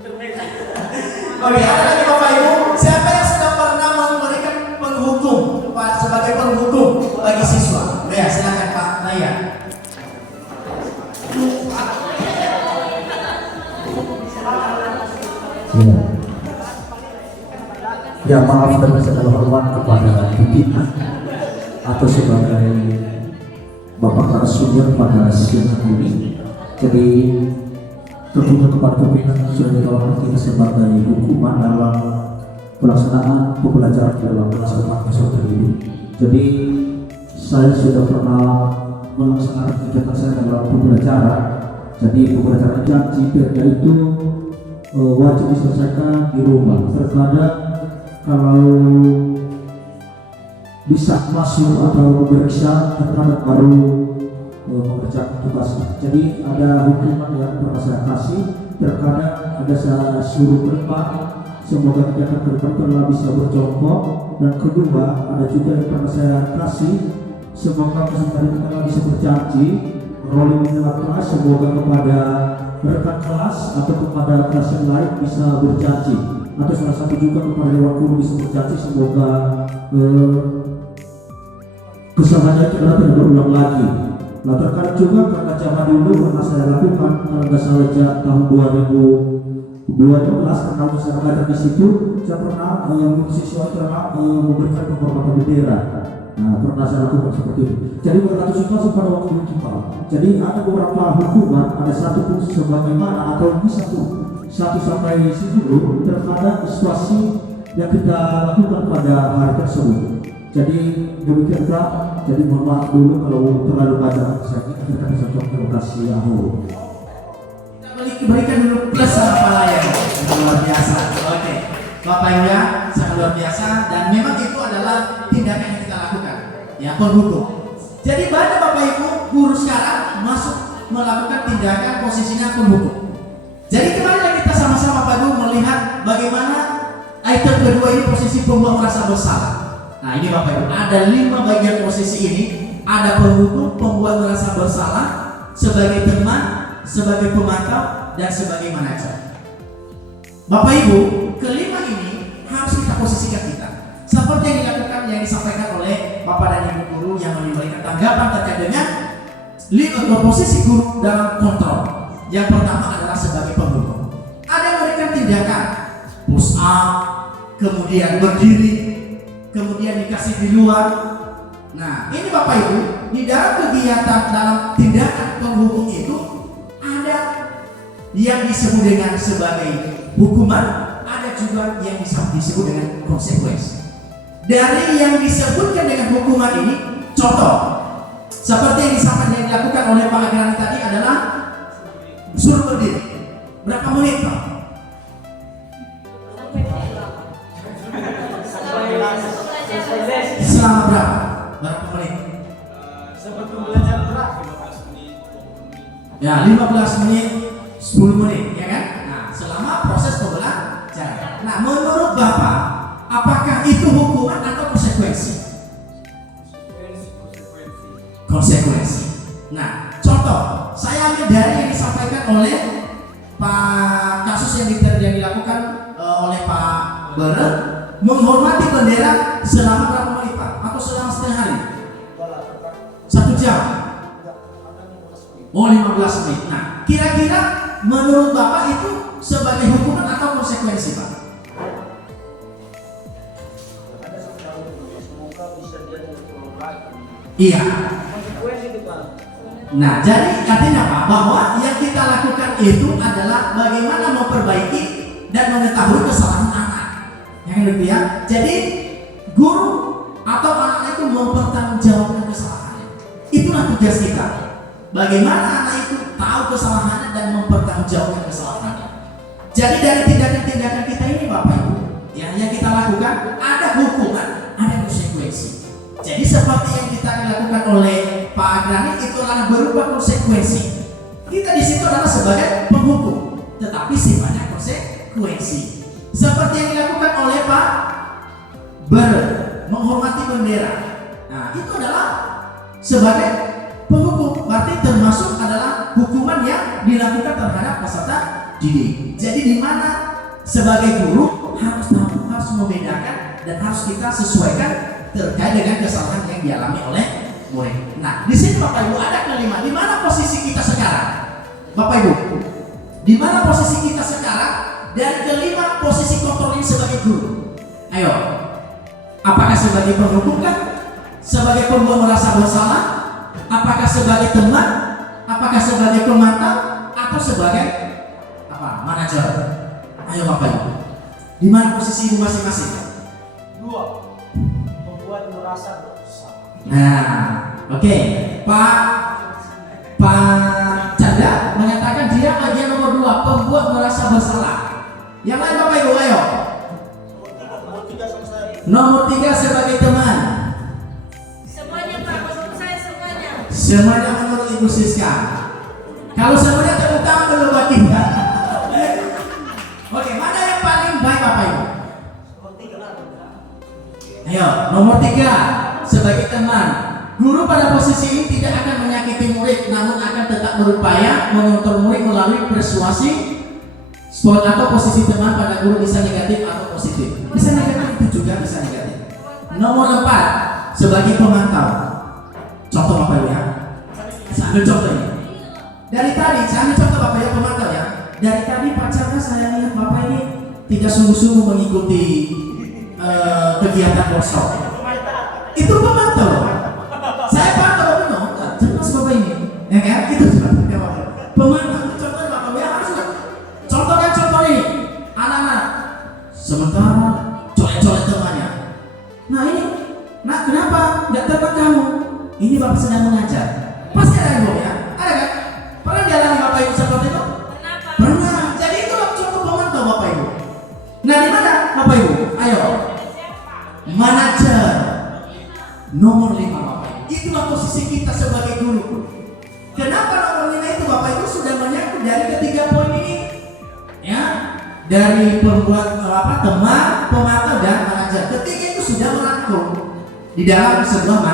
Oke, ada lagi Bapak Ibu, siapa yang sudah pernah memberikan penghukum sebagai penghukum bagi siswa? Ya, silakan Pak Naya. Ya maaf dengan segala hormat kepada pimpinan atau sebagai Bapak narasumber pada siang hari ini. Jadi tentunya kepada pimpinan sudah ditolak kita sebagai hukuman dalam pelaksanaan pembelajaran dalam kelas 4 besok ini. Jadi saya sudah pernah melaksanakan kegiatan saya dalam pembelajaran. Jadi pembelajaran janji perda itu wajib diselesaikan di rumah. Terkadang kalau bisa masuk atau memeriksa terkadang baru mengerjakan tugasnya. Jadi ada hukuman yang pernah saya kasih, terkadang ada saya suruh berempat, semoga tidak akan telah bisa berjongkok, dan kedua ada juga yang pernah saya kasih, semoga kesempatan telah bisa berjanji rolling kelas, semoga kepada rekan kelas atau kepada kelas yang lain bisa berjanji, atau salah satu juga kepada dewan guru bisa berjanji semoga kesalahannya itu tidak berulang lagi. Nah terkadang juga karena zaman dulu pernah saya lakukan, kalau nggak salah sejak tahun 2012 karena saya mengajar di situ, saya pernah siswa pernah memberikan penghormatan bendera. Nah pernah saya lakukan seperti itu. Jadi berlaku situasi pada waktu itu Pak. Jadi ada beberapa hukuman, ada satu pun sebagaimana atau bisa pun 1 sampai 10 terkadang situasi yang kita lakukan pada hari tersebut. Jadi demikian Pak. Jadi mohon maaf dulu kalau terlalu banyak saya kita bisa terima kasih aku. Kita berikan dulu plus sama kepala ya, luar biasa. Oke, Bapak Ibu ya, sangat luar biasa dan memang itu adalah tindakan yang kita lakukan, ya penghukum. Jadi banyak Bapak Ibu guru sekarang masuk melakukan tindakan posisinya penghukum. Jadi kemarin kita sama-sama Bapak Ibu melihat bagaimana item kedua ini posisi pembuat merasa bersalah. Nah ini Bapak Ibu, ada 5 bagian posisi ini. Ada penghukum, pembuat merasa bersalah, sebagai teman, sebagai pemantau, dan sebagai manajer. Bapak Ibu, kelima ini harus kita posisikan kita seperti yang dilakukan, yang disampaikan oleh Bapak dan Ibu guru yang memberikan tanggapan terkait dengan 5 posisi guru dalam kontrol. Yang pertama adalah sebagai penghukum. Ada yang memberikan tindakan push up, kemudian berdiri, kemudian dikasih di luar. Nah ini Bapak Ibu, di dalam kegiatan dalam tindakan penghukum itu ada yang disebut dengan sebagai hukuman, ada juga yang disebut dengan konsekuensi. Dari yang disebutkan dengan hukuman ini, contoh seperti yang disampaikan yang dilakukan oleh Pak Agrani tadi adalah suruh berdiri. Berapa menit Pak? Selama berapa? Berapa menit? Seperti belajar berat 15 menit, 20 menit. Ya 15 menit, 10 menit ya kan? Nah selama proses pembelajaran. Nah menurut Bapak, apakah itu hukuman atau konsekuensi? Konsekuensi. Nah contoh, saya ambil dari yang disampaikan oleh Pak kasus yang dilakukan oleh Pak Bere, menghormati bendera selama berapa menit Pak? Atau selama setengah hari? 1 jam? Oh 15 menit. Nah kira-kira menurut Bapak itu sebagai hukuman atau konsekuensi Pak? Iya. Nah jadi artinya apa? Bahwa yang kita lakukan itu adalah bagaimana memperbaiki dan mengetahui kesalahan anak. Yang gitu ya. Jadi guru atau anak itu mempertanggungjawabkan kesalahannya. Itulah tugas kita. Bagaimana anak itu tahu kesalahannya dan mempertanggungjawabkan kesalahannya. Jadi dari tindakan-tindakan kita ini Bapak Ibu, yang kita lakukan ada hukuman, ada konsekuensi. Jadi seperti yang kita dilakukan oleh Pak Agrani itu adalah berupa konsekuensi. Kita di situ adalah sebagai penghukum, tetapi sifatnya konsekuensi. Seperti yang dilakukan oleh Pak menghormati bendera. Nah itu adalah sebagai penghukum, berarti termasuk adalah hukuman yang dilakukan terhadap peserta didik. Jadi di mana sebagai guru harus tahu, harus membedakan dan harus kita sesuaikan terkait dengan kesalahan yang dialami oleh murid. Nah, di sini Bapak Ibu ada kelima. Di mana posisi kita sekarang? Bapak Ibu, di mana posisi kita sekarang? Dari kelima posisi kontrol ini sebagai guru. Ayo, apakah sebagai penghukum kah? Sebagai pembuat merasa bersalah? Apakah sebagai teman? Apakah sebagai pemantau? Atau sebagai apa? Manajer? Ayo Bapak Ibu, di mana posisi ibu masing-masing? Dua, membuat merasa bersalah. Nah, oke. Pak Chandra menyatakan dia bagian nomor 2, pembuat merasa bersalah. Yang lain Bapak Ibu, ayo. Nomor 3 sebagai teman. Semuanya Pak, menurut saya semuanya. Semuanya menurut Ibu Siska. Kalau semuanya tepuk tangan dulu buat kita. Oke, mana yang paling baik Bapak Ibu? Ayo, nomor 3 sebagai teman. Guru pada posisi ini tidak akan menyakiti murid, namun akan tetap berupaya mengontrol murid melalui persuasi. Sport atau posisi teman pada guru bisa negatif atau positif. Bisa negatif itu juga bisa negatif. Nomor 4 sebagai pemantau. Contoh Bapak Ibu ya. Sambil contoh ini. Dari tadi, saya ambil contoh Bapak Ibu pemantau ya. Dari tadi Pak Chandra saya lihat Bapak ini tidak sungguh-sungguh mengikuti kegiatan workshop. Itu pemantau. Saya pantau benar, jelas Bapak ini. Ya kan? Itu jelas Bapak. Pemantau itu contohnya Bapak Ibu ya harus. Contoh ini, anak-anak sementara colek-colek temannya. Nah ini, nah kenapa nggak tepat kamu? Ini Bapak sedang mengajar. Pasti ada Ibu ya, ada kan? Pernah dialami Bapak Ibu seperti itu? Kenapa? Pernah. Jadi itulah contoh pemantau Bapak Ibu. Nah di mana Bapak Ibu? Ayo, manajer nomor 5 Bapak Ibu. Itulah posisi kita sebagai guru. Kenapa nomor 5 itu Bapak Ibu sudah menyangkut dari ketiga poin ini? Ya, dari pembuat teman, pemantau dan manajer. Ketiga itu sudah merangkum di dalam sebuah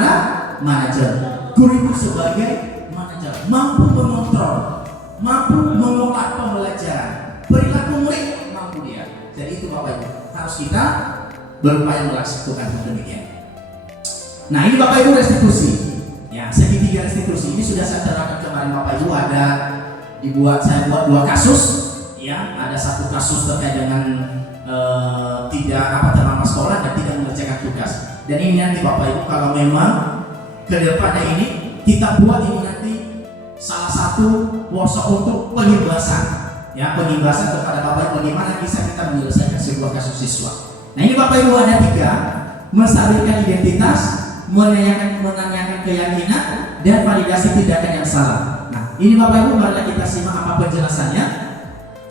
manajer. Guru itu sebagai manajer mampu mengontrol, mampu mengolah pembelajaran, perilaku murid mampu dia. Jadi itu Bapak Ibu harus kita berupaya melaksanakan demikian. Nah ini Bapak Ibu restitusi. Ya, segitiga restitusi ini sudah saya terangkan kemarin Bapak Ibu ada saya buat 2 kasus. Ya, ada 1 kasus terkait dengan tidak terlambat sekolah dan tidak mengerjakan tugas. Dan ini nanti Bapak Ibu kalau memang ke depannya ini kita buat ini nanti salah satu workshop untuk pengimbasan. Ya, pengimbasan kepada Bapak Ibu bagaimana bisa kita menyelesaikan sebuah kasus siswa. Nah ini Bapak Ibu ada 3, menstabilkan identitas, menanyakan keyakinan, dan validasi tindakan yang salah. Nah ini Bapak Ibu mari kita simak apa penjelasannya.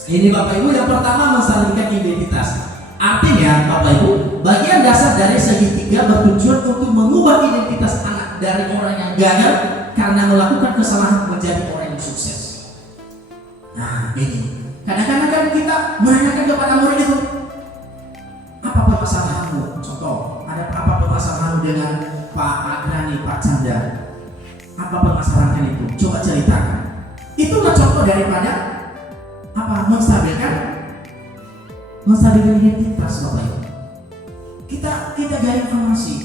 Ini Bapak Ibu yang pertama menstabilkan identitas. Artinya Bapak Ibu, bagian dasar dari segitiga bertujuan untuk mengubah identitas anak dari orang yang gagal karena melakukan kesalahan menjadi orang yang sukses. Nah ini, kadang-kadang kan kita menanyakan kepada murid itu, apa permasalahanmu? Contoh, ada apa permasalahanmu dengan Pak Agrani, Pak Chandra? Apa permasalahan itu? Coba ceritakan. Itulah contoh daripada menstabilkan identitas Bapak Ibu. Kita gali informasi.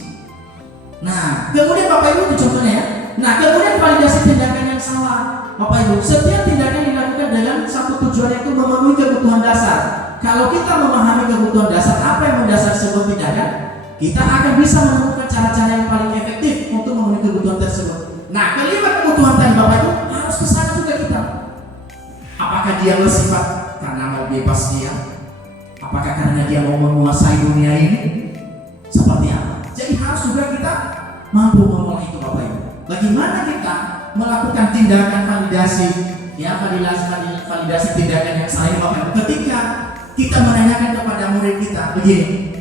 Nah, kemudian Bapak Ibu itu contohnya ya. Nah, kemudian validasi tindakan yang salah. Bapak Ibu, setiap tindakan dilakukan dengan satu tujuan yaitu memenuhi kebutuhan dasar. Kalau kita memahami kebutuhan dasar apa yang mendasari sebuah tindakan, kita akan bisa menemukan cara-cara yang paling efektif untuk memenuhi kebutuhan tersebut. Nah, kelima kebutuhan tadi Bapak Ibu harus kesana juga kita. Apakah dia bersifat karena mau bebas dia? Apakah karena dia mau menguasai dunia ini? Seperti apa? Jadi harus juga kita mampu mengolah itu Bapak Ibu. Bagaimana kita melakukan tindakan validasi, ya validasi tindakan yang salah Bapak Ibu. Ketika kita menanyakan kepada murid kita begini.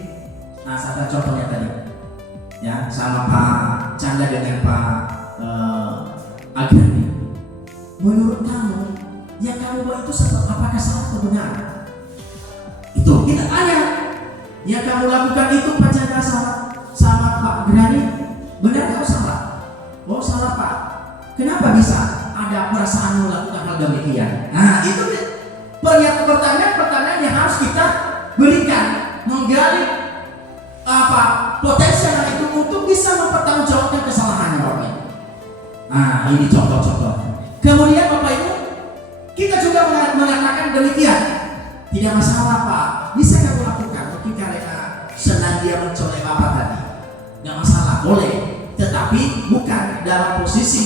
Nah, saya contohnya tadi, ya sama Pak Chandra dengan Pak Agrani. Menurut kamu yang kamu buat itu apakah salah atau benar? Itu kita tanya. Yang kamu lakukan itu Pak Chandra sama Pak Agrani benar atau salah? Oh salah Pak. Kenapa bisa ada perasaan melakukan hal demikian? Nah itu pertanyaan yang harus kita berikan, menggali potensial itu untuk bisa mempertanggungjawabkan kesalahannya Bapak Ibu. Nah, ini contoh-contoh. Kemudian Bapak Ibu, kita juga mengatakan demikian, tidak masalah Pak, bisa kamu lakukan, mungkin karena senang dia mencolek Bapak tadi, nggak masalah, boleh. Tetapi bukan dalam posisi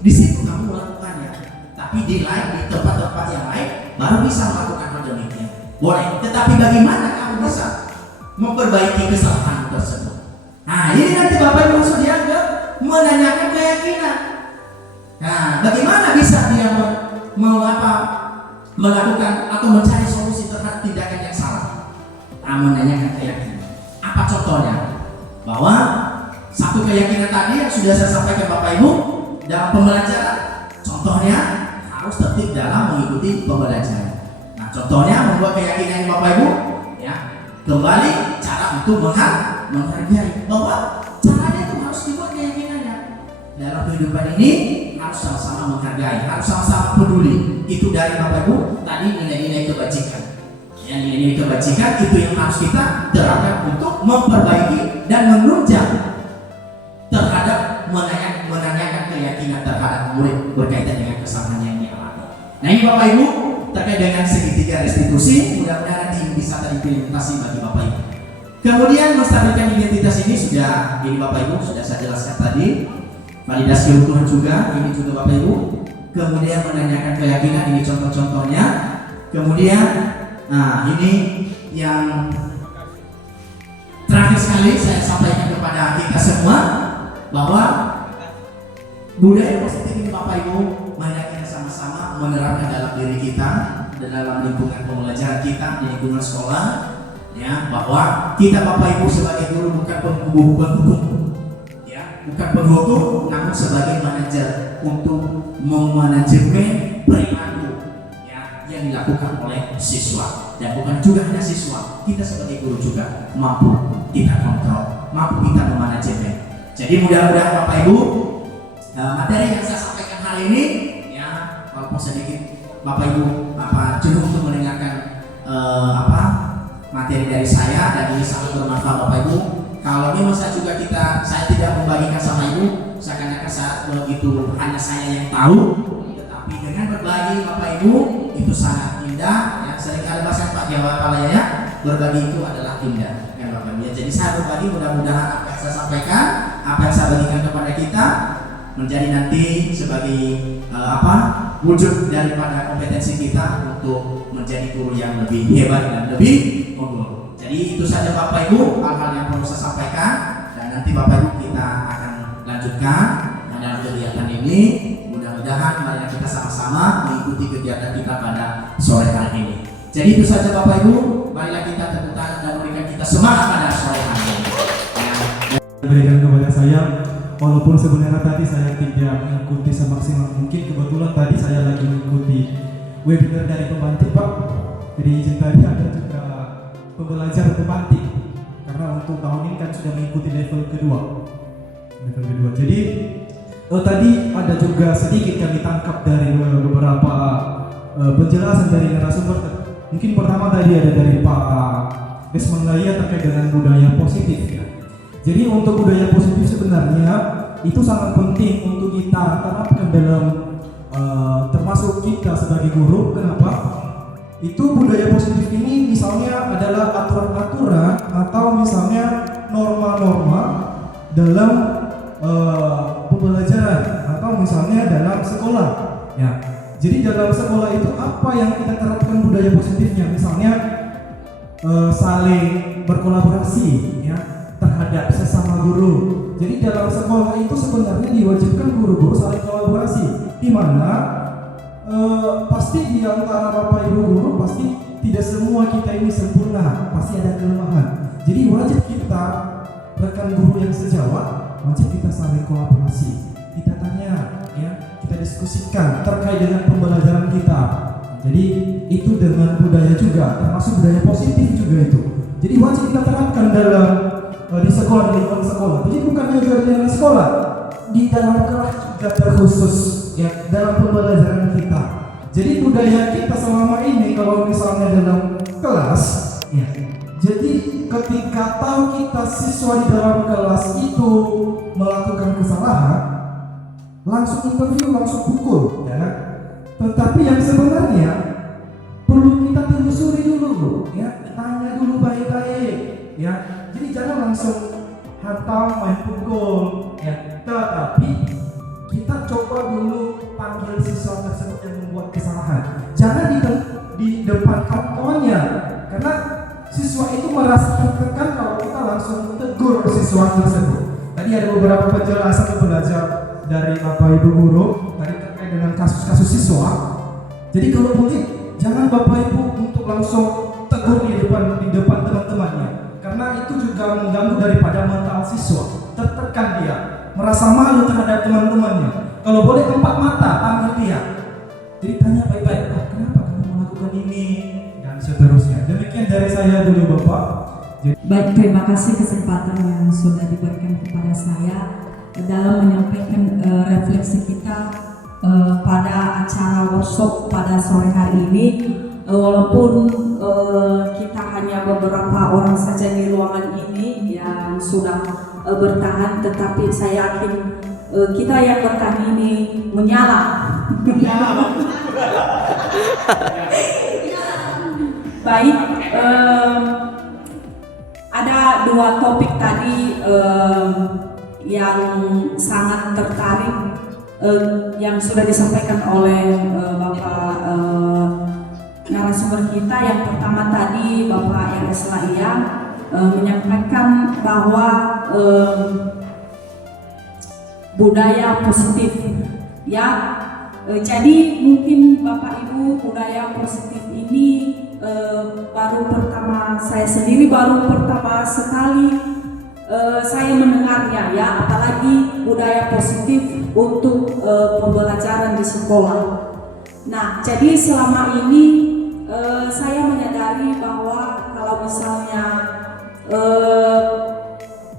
di situ kamu melakukannya, tapi di lain, di tempat-tempat yang lain baru bisa melakukan hal demikian. Boleh. Tetapi bagaimana kamu bisa memperbaiki kesalahan tersebut? Nah, ini nanti Bapak Ibu langsung dianggap menanyakan keyakinan. Nah, bagaimana bisa dia melakukan atau mencari solusi terhadap tindakan yang salah? Nah, menanyakan keyakinan. Apa contohnya? Bahwa satu keyakinan tadi yang sudah saya sampaikan Bapak Ibu dalam pembelajaran, contohnya harus tertib dalam mengikuti pembelajaran. Nah, contohnya membuat keyakinan Bapak Ibu, ya, kembali cara untuk menghargai bahwa caranya itu harus dibuat keyakinannya. Dalam kehidupan ini harus sama-sama menghargai, harus sama-sama peduli. Itu dari Bapak Ibu tadi nilai-nilai kebajikan. Ya, nilai-nilai kebajikan itu yang harus kita terapkan untuk memperbaiki dan menunjang terhadap menanyakan keyakinan terhadap murid berkaitan dengan kesalahan yang dialami. Nah, ini Bapak Ibu terkait dengan segitiga restitusi, mudah-mudahan nanti bisa terimplementasi bagi Bapak Ibu. Kemudian menstabilkan identitas ini sudah ini Bapak Ibu sudah saya jelaskan tadi. Validasi utuhan juga, ini juga Bapak Ibu. Kemudian menanyakan keyakinan, ini contoh-contohnya. Kemudian, nah ini yang terakhir sekali saya sampaikan kepada kita semua bahwa budaya positif ini Bapak Ibu marilah kita sama-sama menerapkan dalam diri kita dan dalam lingkungan pembelajaran kita di lingkungan sekolah, ya, bahwa kita Bapak Ibu sebagai guru bukan penghukum, ya, bukan penghukum, namun sebagai manajer untuk memanajemen perilaku, ya, yang dilakukan oleh siswa. Dan bukan juga hanya siswa, kita sebagai guru juga mampu kita kontrol, mampu kita memanajemen. Jadi mudah-mudahan Bapak Ibu materi yang saya sampaikan hari ini, ya, walaupun sedikit Bapak Ibu jenuh untuk mendengarkan materi dari saya, dan ini sangat bermanfaat Bapak Ibu. Kalau memang saya tidak membagikan sama Ibu, seakan-akan saya begitu hanya saya yang tahu, tetapi dengan berbagi Bapak Ibu itu sangat indah. Ya, sering ada bahasa Pak Jawa Palaya, ya, berbagi itu adalah indah, ya Bapak Ibu. Ya, jadi saya berbagi, mudah-mudahan apa yang saya sampaikan, apa yang saya bagikan kepada kita menjadi nanti sebagai wujud daripada kompetensi kita untuk menjadi guru yang lebih hebat dan lebih unggul. Jadi itu saja Bapak Ibu hal-hal yang perlu saya sampaikan, dan nanti Bapak Ibu kita akan lanjutkan dalam kegiatan ini. Mudah-mudahan mari kita sama-sama mengikuti kegiatan kita pada sore hari ini. Jadi itu saja Bapak Ibu, marilah kita tepuk tangan dan berikan kita semangat pada sore hari ini. Berikan kepada saya, walaupun sebenarnya tadi saya tidak mengikuti semaksimal mungkin, kebetulan tadi saya lagi mengikuti webinar dari Pembantik Pak. Jadi izin tadi ada juga pembelajaran Pembantik, karena untuk tahun ini kan sudah mengikuti level kedua. Jadi tadi ada juga sedikit kami tangkap dari beberapa penjelasan dari narasumber. Mungkin pertama tadi ada dari Pak Desmond Laya terkait dengan budaya positif, ya. Jadi untuk budaya positif sebenarnya itu sangat penting untuk kita terapkan dalam termasuk kita sebagai guru. Kenapa? Itu budaya positif ini misalnya adalah aturan-aturan atau misalnya norma-norma dalam pembelajaran atau misalnya dalam sekolah, ya. Jadi dalam sekolah itu apa yang kita terapkan budaya positifnya? Misalnya saling berkolaborasi, ya, terhadap sesama guru. Jadi dalam sekolah itu sebenarnya diwajibkan guru-guru saling kolaborasi, di mana pasti di antara Bapak Ibu guru pasti tidak semua kita ini sempurna, pasti ada kelemahan. Jadi wajib kita rekan guru yang sejawat, wajib kita saling kolaborasi. Kita tanya, ya, kita diskusikan terkait dengan pembelajaran kita. Jadi itu dengan budaya juga, termasuk budaya positif juga itu. Jadi wajib kita terapkan dalam di sekolah, di lingkungan sekolah. Jadi bukan hanya di dalam sekolah, di dalam kelas juga terkhusus, ya, dalam pembelajaran kita. Jadi budaya kita selama ini kalau misalnya dalam kelas, ya. Jadi ketika tahu kita siswa di dalam kelas itu melakukan kesalahan, langsung interview, langsung pukul, ya. Tetapi yang sebenarnya perlu kita telusuri dulu, ya. Tanya dulu baik-baik, ya. Jadi jangan langsung hantam main pukul, ya. Tetapi kita coba dulu panggil siswa tersebut yang membuat kesalahan. Jangan di depan kawan-kawannya, karena siswa itu merasa tertekan kalau kita langsung tegur siswa tersebut. Tadi ada beberapa penjelasan belajar dari Bapak Ibu guru tadi terkait dengan kasus-kasus siswa. Jadi kalau boleh jangan Bapak Ibu untuk langsung tegur di depan teman-temannya, karena itu juga mengganggu daripada mental siswa. Tertekan dia, merasa malu terhadap teman-temannya. Kalau boleh empat mata panggil dia. Jadi tanya baik-baik, kenapa kamu melakukan ini dan seterusnya. Demikian dari saya dulu Bapak. Baik, terima kasih kesempatan yang sudah diberikan kepada saya dalam menyampaikan refleksi kita pada acara workshop pada sore hari ini. Walaupun kita hanya beberapa orang saja di ruangan ini yang sudah bertahan, tetapi saya yakin kita yang bertahan ini menyala. Baik, ada dua topik tadi yang sangat tertarik yang sudah disampaikan oleh Bapak narasumber kita. Yang pertama tadi Bapak R.S. Laia menyampaikan bahwa budaya positif, ya. Jadi mungkin Bapak Ibu, budaya positif ini baru pertama saya sendiri baru pertama sekali saya mendengarnya, ya, apalagi budaya positif untuk pembelajaran di sekolah. Nah, jadi selama ini saya menyadari bahwa kalau misalnya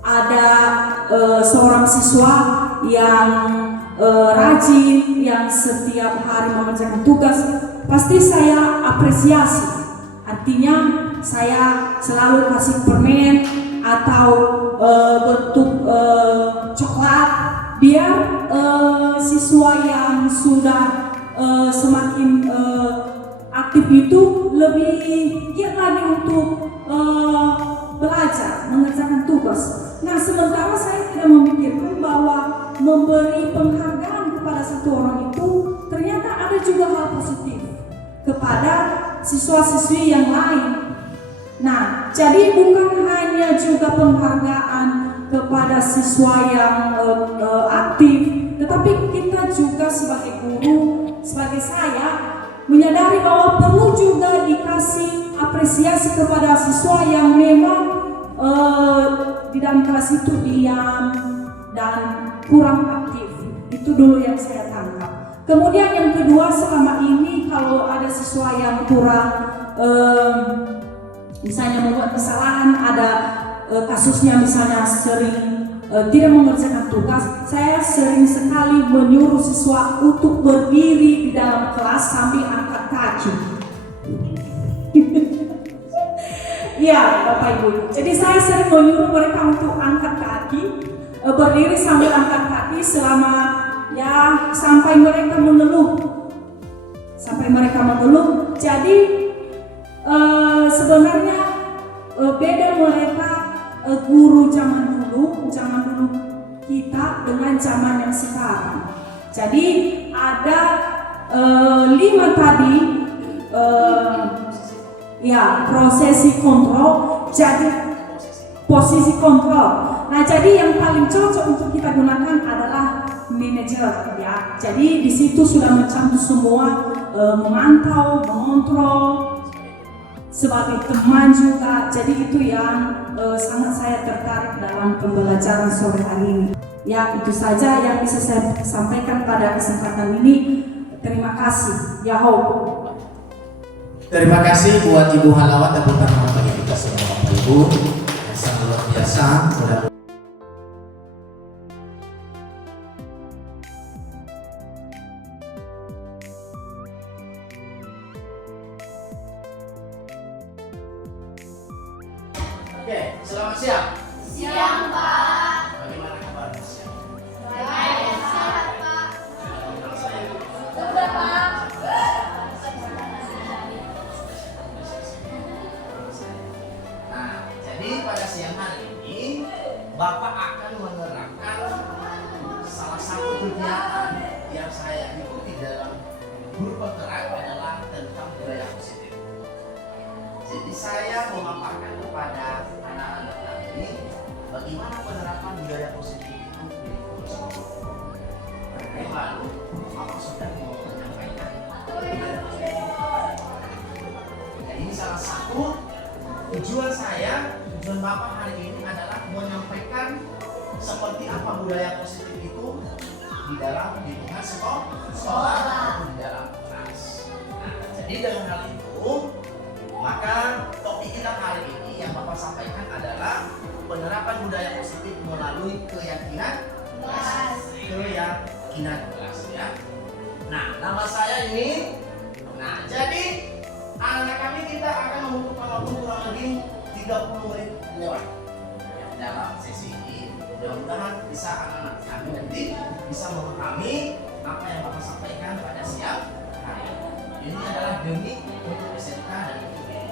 ada seorang siswa yang rajin, yang setiap hari mengerjakan tugas, pasti saya apresiasi. Artinya saya selalu kasih permen atau bentuk coklat biar siswa yang sudah semakin aktif itu lebih giat lagi untuk belajar, mengerjakan tugas. Nah, sementara saya tidak memikirkan bahwa memberi penghargaan kepada satu orang itu ternyata ada juga hal positif kepada siswa-siswi yang lain. Nah, jadi bukan hanya juga penghargaan kepada siswa yang aktif, tetapi kita juga sebagai guru, sebagai saya, menyadari bahwa perlu juga dikasih apresiasi kepada siswa yang memang di dalam kelas itu diam dan kurang aktif. Itu dulu yang saya tangkap. Kemudian yang kedua, selama ini kalau ada siswa yang kurang misalnya membuat kesalahan, ada kasusnya misalnya sering tidak mengerjakan tugas, saya sering sekali menyuruh siswa untuk berdiri di dalam kelas sambil angkat kaki. Ya, Bapak Ibu. Jadi saya sering menyuruh mereka untuk angkat kaki, berdiri sambil angkat kaki selama ya sampai mereka mengeluh. Jadi sebenarnya beda mereka guru zaman dulu kita dengan zaman yang sekarang. Jadi ada 5 tadi ya prosesi kontrol, jadi posisi kontrol. Nah, jadi yang paling cocok untuk kita gunakan adalah manajer, ya. Jadi di situ sudah mencantum semua, memantau, mengontrol, sebagai teman juga. Jadi itu yang sangat saya tertarik dalam pembelajaran sore hari ini. Ya, itu saja yang bisa saya sampaikan pada kesempatan ini. Terima kasih. Yahoo. Terima kasih buat Ibu Halawat, tepuk tangan bagi kita semua Bapak Ibu yang sangat luar biasa sudah Oke, selamat siang. Siang, Pak. Bagaimana kabarnya siang? Baik, sehat, Pak. Kenal saya. Sudah, Pak. Nah, jadi pada siang hari ini Bapak akan menerapkan salah satu kegiatan yang saya ikuti dalam guru penggerak adalah tentang budaya positif. Jadi saya memaparkan kepada anak-anak tadi bagaimana penerapan budaya positif itu di sekolah. Yang lalu Bapak sudah mau menyampaikan. Nah, ini salah satu tujuan Bapak hari ini adalah menyampaikan seperti apa budaya positif itu di dalam lingkungan sekolah atau di dalam kelas. Nah, jadi dengan hal itu, maka topik kita hari ini yang Bapak sampaikan adalah penerapan budaya positif melalui keyakinan kelas. Keyakinan kelas ya. Nah, nama saya ini. Nah, jadi anak kami kita akan membutuhkan waktu kurang lebih 30 menit lewat dalam sesi ini. Mudah-mudahan bisa anak-anak kami nanti bisa memahami apa yang Bapak sampaikan pada siang hari ini. Ini adalah demi untuk SMK dan UGM.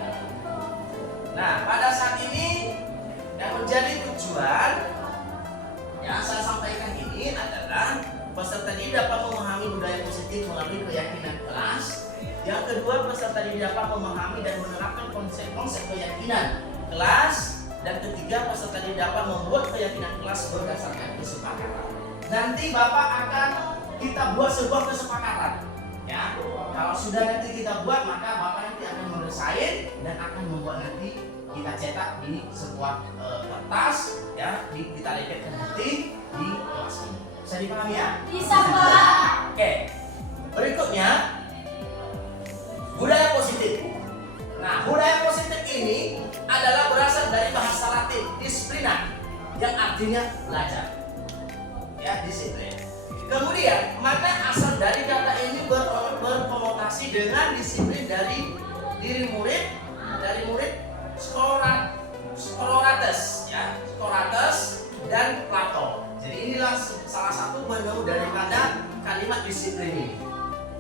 Nah, pada saat ini yang menjadi tujuan yang saya sampaikan ini adalah peserta didik dapat memahami budaya positif melalui keyakinan kelas. Yang kedua, peserta didik dapat memahami dan menerapkan konsep-konsep keyakinan kelas. Dan ketiga, peserta didik dapat membuat keyakinan kelas berdasarkan kesepakatan. Nanti Bapak akan kita buat sebuah kesepakatan. Ya, kalau sudah nanti kita buat, maka Bapak nanti akan mendesain dan akan membuat nanti kita cetak di sebuah kertas, ya, kita leketkan nanti di kelas ini. Bisa dipahami ya? Bisa, Pak. Oke, berikutnya budaya positif. Nah, budaya positif ini adalah berasal dari bahasa Latin disiplina, yang artinya belajar. Ya, disiplin. Kemudian, maka asal dari kata ini berkonotasi dengan disiplin dari diri murid, dari murid Socrates, ya, Socrates dan Plato. Jadi inilah salah satu bentuk daripada kalimat disiplin ini.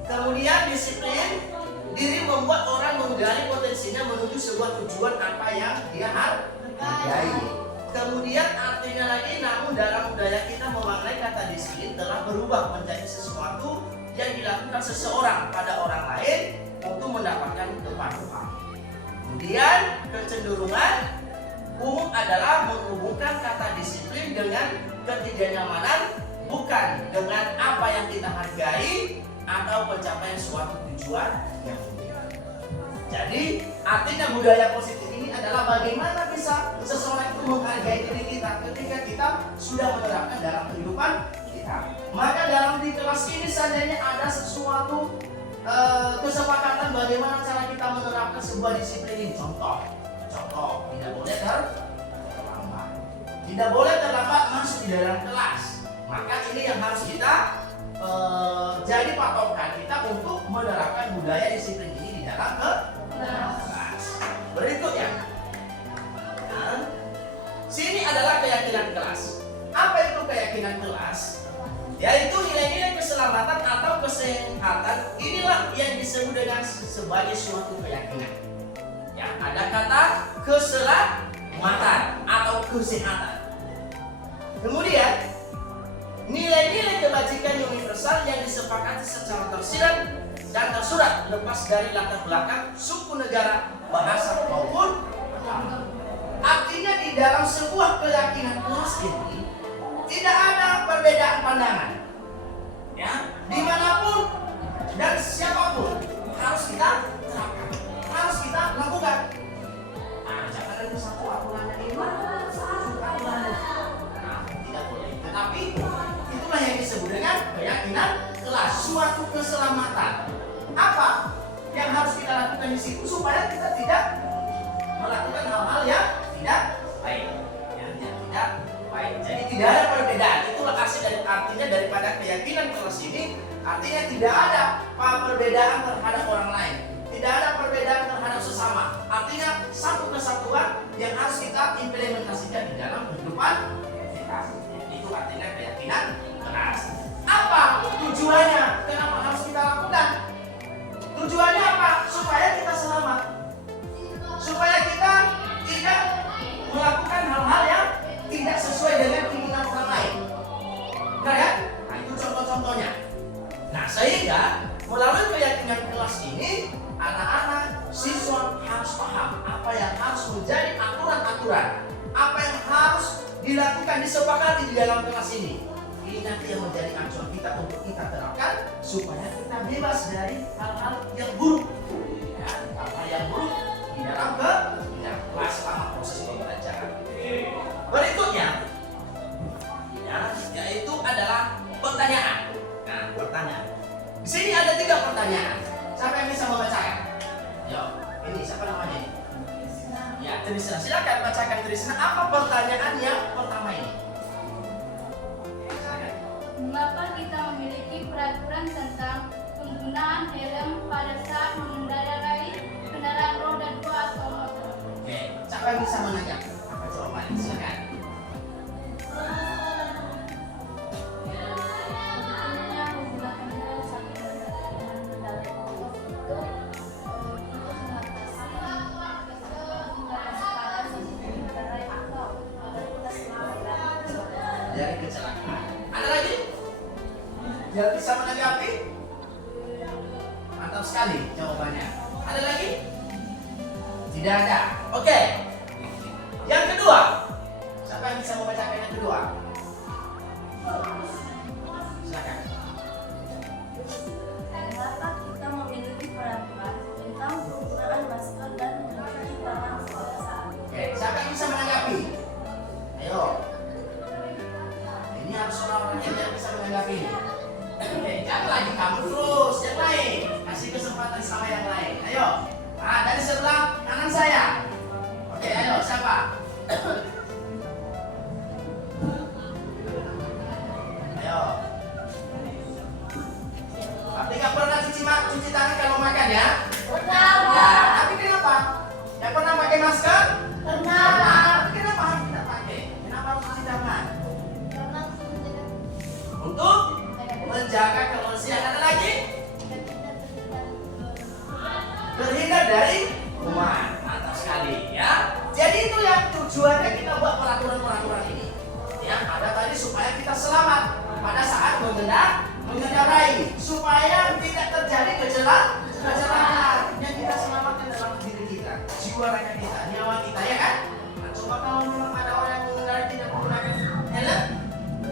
Kemudian disiplin diri membuat orang menggali potensinya menuju sebuah tujuan apa yang dia hargai. Kemudian artinya lagi, namun dalam budaya kita memaknai kata disiplin telah berubah menjadi sesuatu yang dilakukan seseorang pada orang lain untuk mendapatkan kepatuhan. Kemudian kecenderungan umum adalah menghubungkan kata disiplin dengan ketidaknyamanan, bukan dengan apa yang kita hargai atau pencapaian suatu tujuan yang mulia. Jadi artinya budaya positif ini adalah bagaimana bisa seseorang itu menghargai diri kita ketika kita sudah menerapkan dalam kehidupan kita. Maka dalam di kelas ini seandainya ada sesuatu kesepakatan bagaimana cara kita menerapkan sebuah disiplin ini. Contoh, tidak boleh terlambat. Tidak boleh terlambat masuk di dalam kelas. Maka ini yang harus kita jadi patokan kita untuk menerapkan budaya disiplin ini di dalam kelas. Berikutnya, sini adalah keyakinan kelas. Apa itu keyakinan kelas? Yaitu nilai-nilai keselamatan atau kesehatan. Inilah yang disebut dengan sebagai suatu keyakinan. Ya, ada kata keselamatan atau kesehatan. Kemudian nilai-nilai kebajikan universal yang disepakati secara tersirat dan tersurat lepas dari latar belakang, suku, negara, bahasa maupun agama. Artinya di dalam sebuah keyakinan kelas ini tidak ada perbedaan pandangan. Ya, dimanapun dan siapapun harus kita terapkan, harus kita lakukan. Jangan ada satu aturannya ini, satu aturannya. Tidak boleh. Tetapi itulah yang disebut dengan keyakinan kelas, suatu keselamatan. Apa yang harus kita lakukan di situ supaya kita tidak melakukan hal-hal yang tidak baik, yang tidak baik. Jadi tidak ada perbedaan. Itulah asli dari artinya daripada keyakinan kelas ini. Artinya tidak ada perbedaan terhadap orang lain, tidak ada perbedaan terhadap sesama. Artinya satu kesatuan yang harus kita kuantitas. Itu artinya keyakinan keras. Apa tujuannya? Kenapa harus kita lakukan? Tujuannya apa? Supaya kita selamat. Supaya kita tidak melakukan hal-hal yang tidak sesuai dengan keinginan orang lain. Benar ya? Nah, itu contoh-contohnya. Nah, sehingga melalui keyakinan kelas ini, anak-anak siswa harus paham apa yang harus menjadi aturan-aturan, apa yang harus dilakukan, disepakati di dalam kelas ini. Ini nanti yang menjadi acuan kita untuk kita terapkan supaya kita bebas dari hal-hal yang buruk, ya, hal-hal yang buruk di dalam kelas selama proses pembelajaran. Berikutnya, ya, yaitu adalah pertanyaan. Nah, pertanyaan. Di sini ada 3 pertanyaan. Siapa yang bisa membacakan? Yo, ini siapa namanya? Ya, Trisna. Silakan bacakan Trisna. Apa pertanyaan yang pertama ini? Mengapa kita memiliki peraturan tentang penggunaan helm pada saat mengendarai kendaraan roda 2 atau motor? Oke, siapa yang bisa menanyakan? Apa jawabannya? Silakan. Tentunya menggunakan helm saat mengendarai motor itu untuk mengatasi kewaspadaan sistem mengendarai atau agar kita selamat Dari kecelakaan. Ada lagi? Yang bisa menanggapi? Mantap sekali jawabannya. Ada lagi? Tidak ada. Oke. Yang kedua. Siapa yang bisa membacakan yang kedua? Silakan. Mengapa kita memiliki peraturan tentang penggunaan masker dan mencuci tangan pada saat Oke, siapa yang bisa menanggapi? Ayo. Ini harus orang-orang yang bisa menanggapi. Oke, jangan lagi kamu terus, yang lain. Kasih kesempatan sama yang lain. Ayo. Nah, dari sebelah kanan saya. Oke, ayo, siapa? Ayo. Tapi nggak pernah cuci tangan kalau makan ya? Ya, tapi kenapa? Yang pernah pakai masker? Pernah. Tapi kenapa harus tidak pakai? Kenapa harus cuci tangan? Untuk menjaga kebersihan. Ada lagi? Terhindar dari kuman. Mantap sekali ya. Jadi itu yang tujuannya kita buat peraturan-peraturan ini. Ya, ada tadi supaya kita selamat pada saat mengendarai, supaya tidak terjadi kecelakaan yang kita selamatkan dalam diri kita, jiwa raga kita, nyawa kita, ya kan? Nah, coba kalau memang ada orang yang mengendarai tidak menggunakan helm,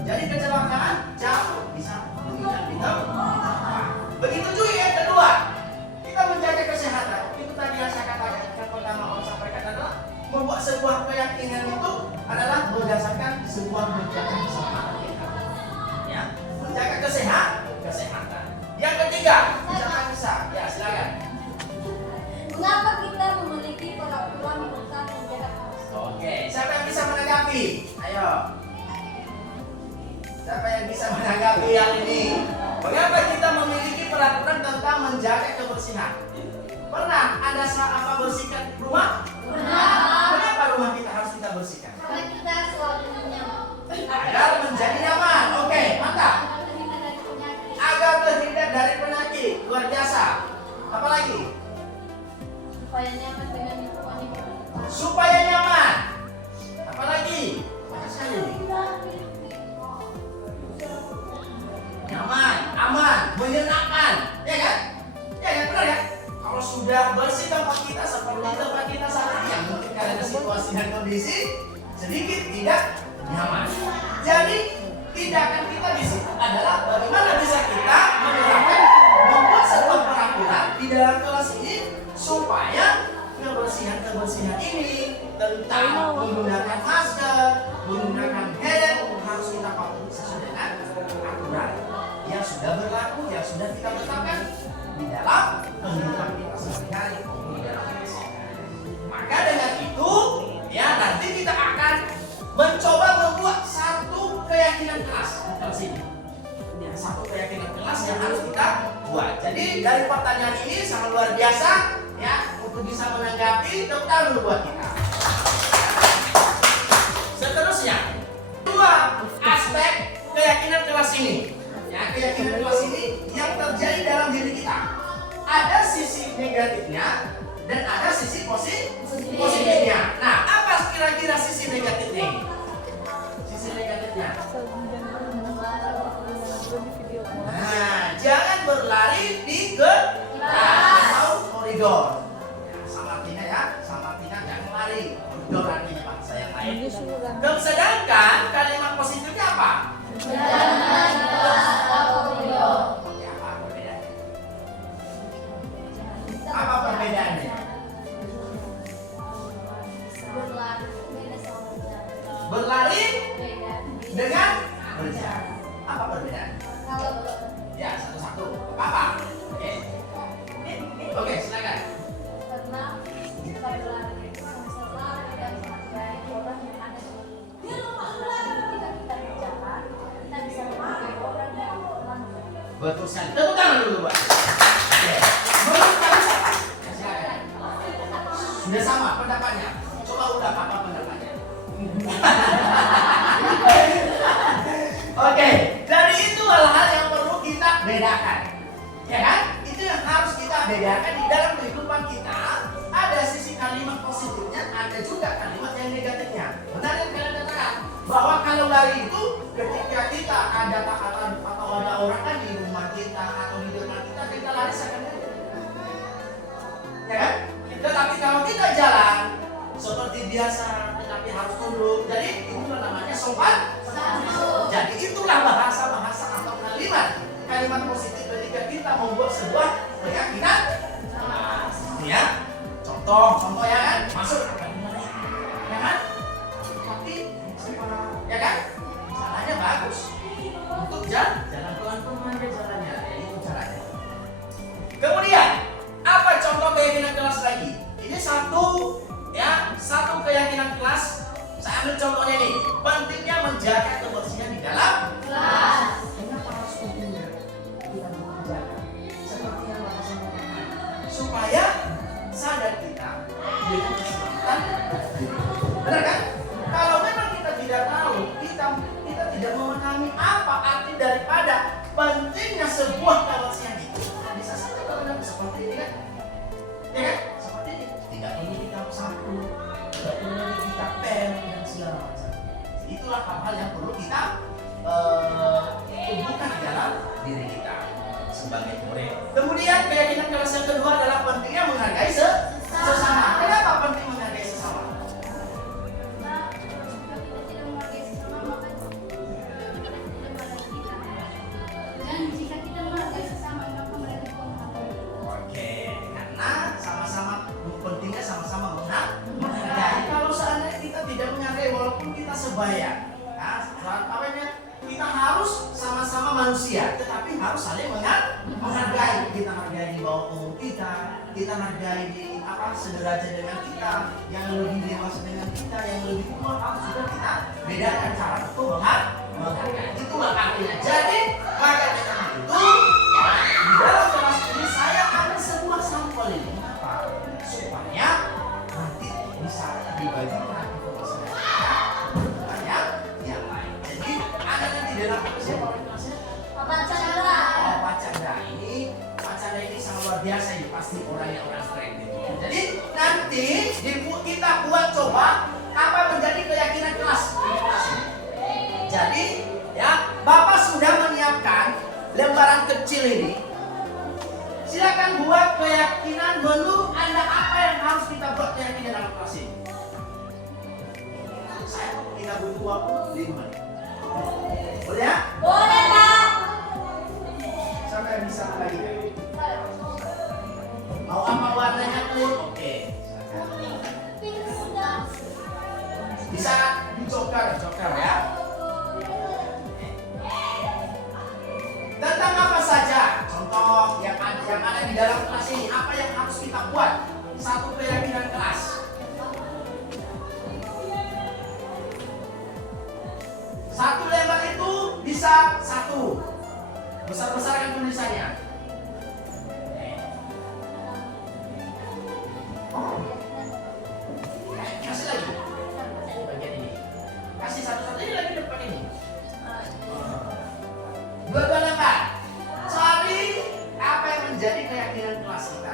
jadi kecelakaan jauh bisa meninggal kita. Begitu juga yang kedua, kita menjaga kesehatan. Itu tadi yang saya katakan. Yang pertama orang sampaikan adalah membuat sebuah keyakinan itu adalah berdasarkan sebuah menjaga keselamatan kita. Ya, menjaga kesehatan. Yang ketiga, siapa yang bisa? Ya, silakan. Mengapa kita memiliki peraturan tentang menjaga kebersihan? Oke, siapa yang bisa menanggapi? Ayo. Siapa yang bisa menanggapi hal ini? Mengapa kita memiliki peraturan tentang menjaga kebersihan? Pernah ada saat bersihkan rumah? Pernah. Kenapa rumah kita harus kita bersihkan? Karena kita selalu nyaman. Agar menjadi nyaman. Oke, mantap. Agar terhindar dari penyakit. Agar terhindar dari penyakit. Luar biasa. Apa lagi? Supaya nyaman dengan lingkungan yang kita. Supaya nyaman. Apa lagi? Banyak sekali. Nyaman, aman, menyenangkan, ya kan? Ya kan, benar ya? Kalau sudah bersih tempat kita seperti tempat kita saat ini, yang mungkin karena situasi dan kondisi sedikit tidak nyaman. Jadi tindakan kita di situ adalah bagaimana bisa kita membuat sebuah peraturan di dalam kelas ini supaya kebersihan ini tentang menggunakan masker, menggunakan helm harus kita patuhi sesuai dengan aturan yang sudah berlaku, yang sudah kita tetapkan di dalam kehidupan kita sehari-hari di dalam kesehatan. Maka dengan itu, ya nanti kita akan mencoba membuat satu keyakinan kelas di kelas ini. Ya, satu keyakinan kelas yang harus kita buat. Jadi dari pertanyaan ini sangat luar biasa, ya untuk bisa menanggapi tentang buat kita. Seterusnya, negatifnya dan ada sisi positifnya. Nah, apa kira-kira sisi negatifnya ini? Sisi negatifnya. Nah, jangan berlari di atau koridor. Sama artinya ya, sama artinya jangan lari. Koridor artinya bahasa yang lain. Dan sedangkan kalimat positifnya apa? Jangan di kelas atau koridor. Oke, apa perbedaannya? Apa perbedaannya? Berlari dengan berjalan. Apa perbedaan? Ya, satu-satu. Apa? Oke. Oke, silakan. Karena jika berlari itu sama-sama tidak menghargai orang yang ada di ketika kita berjalan, kita bisa menghargai orang yang berlari. Betul sekali. Tepuk tangan dulu, Pak. Oke. Menurut kalian siapa? Silakan. Sudah sama pendapatnya. Coba ulang apa pendapatnya. Oke, jadi itu hal-hal yang perlu kita bedakan. Ya kan? Itu yang harus kita bedakan di dalam kehidupan kita. Ada sisi kalimat positifnya, ada juga kalimat yang negatifnya. Benar yang kalian katakan bahwa kalau lari itu ketika kita ada atau ada orang kan di rumah kita atau di depan kita lari seakan ya kan? Tetapi kalau kita jalan seperti biasa, tetapi harus tunduk. Jadi itu namanya sopan. Jadi itulah bahasa-bahasa atau kalimat positif ketika kita membuat sebuah keyakinan. Ini ya, contoh ya kan, masuk ya kan, tapi ya kan, jalannya bagus. Untuk jalan pelan-pelan aja jalannya, itu caranya. Kemudian apa contoh keyakinan kelas lagi? Ini satu keyakinan kelas. Saya ambil contohnya nih, pentingnya menjaga kebersihan di dalam kelas. Kenapa harus pentingnya kita menjaga? Seperti yang Bapak sampaikan, supaya sadar kita dengan kesempatan. Benar kan? Kalau memang kita tidak tahu, kita tidak memahami apa arti daripada pentingnya sebuah kebersihan itu, bisa saja kalau seperti ini kan? Ya kan? Seperti ini. Tidak perlu kita sapu, tidak perlu kita pen dan segala macam. Itulah hal-hal yang perlu kita tumbuhkan di dalam diri kita sebagai murid. Kemudian keyakinan kelas yang kedua adalah pentingnya menghargai sesama. Kenapa penting menghargai sesama? Karena jika kita tidak menghargai sesama, maka kita tidak menghargai kita. Dan jika kita menghargai sesama, maka mereka juga menghargai kita. Oke, karena sama-sama pentingnya sama-sama menghargai. Kalau seandainya kita tidak menghargai walaupun kita sebaya, kita harus sama-sama manusia, tetapi harus saling menghargai. Kita hargai di bawah umur kita hargai di sederajat dengan kita, yang lebih dewasa dengan kita, yang lebih tua harus juga kita bedakan cara untuk menghargai. Itulah artinya. Jadi maka dengan itu di dalam kelas ini saya ada sebuah sampel ini supaya nanti bisa dibagikan ke masyarakat yang lain. Jadi ada nanti dalam siapa orang kelasnya? Pak Chandra. Oh, Pak Chandra ini sangat luar biasa ini, pasti orang keren gitu. Jadi nanti kita buat coba apa menjadi keyakinan kelas. Jadi ya Bapak sudah menyiapkan lembaran kecil ini. Silakan buat keyakinan menurut Anda apa yang harus kita buat keyakinan dalam kelas ini. Saya tidak butuh waktu 5 menit. Boleh ya? Boleh, Pak. Siapa yang bisa lagi? Mau apa warnanya pun oke. Bisa dicokar ya. Tentang apa saja? Contoh yang ada di dalam kelas ini, apa yang harus kita buat? Satu keyakinan kelas. Satu lembar itu bisa satu. Besar-besarkan tulisannya. Kasih lagi. Bagian ini. Kasih satu-satu ini lagi depan ini. Dua-dua lembar. Cari apa yang menjadi keyakinan kelas kita.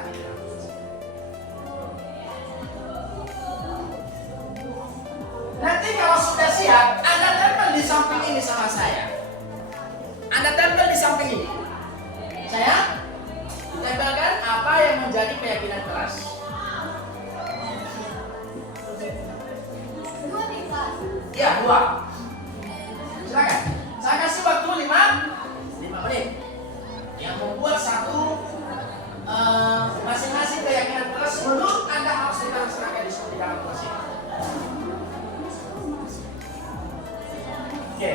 Nanti kalau sudah siap, Anda tempel di samping ini sama saya. Anda tempel di samping ini. Saya tempelkan apa yang menjadi keyakinan kelas. Iya, 2. Silakan. Saya kasih waktu 5 menit. Yang membuat satu masing-masing keyakinan kelas menurut Anda harus dilaksanakan di dalam kelas ini. Oke.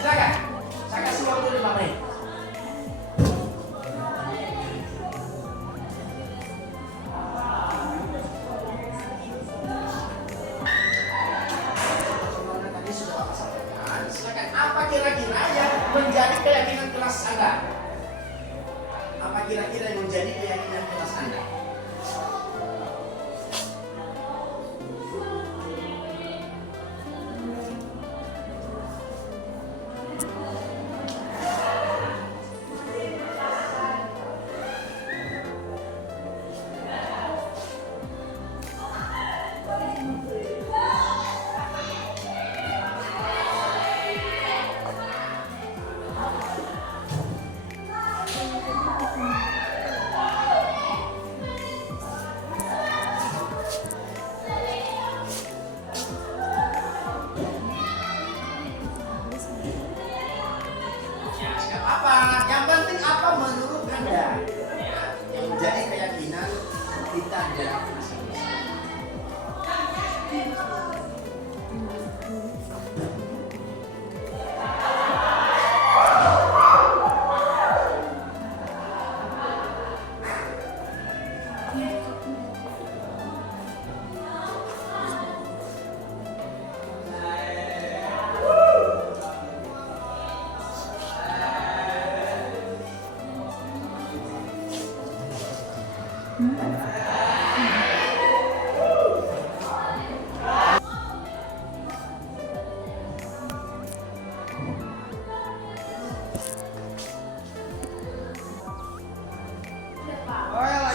Silakan. Saya kasih waktu 5 menit. Tadi sudah Bapak sampaikan. Silakan. Apa kira-kira yang menjadi keyakinan kelas Anda? Apa kira-kira yang menjadi keyakinan kelas Anda? Apa? Yang penting apa menurut Anda? Ya, yang menjadi keyakinan kita di dalam masing-masing.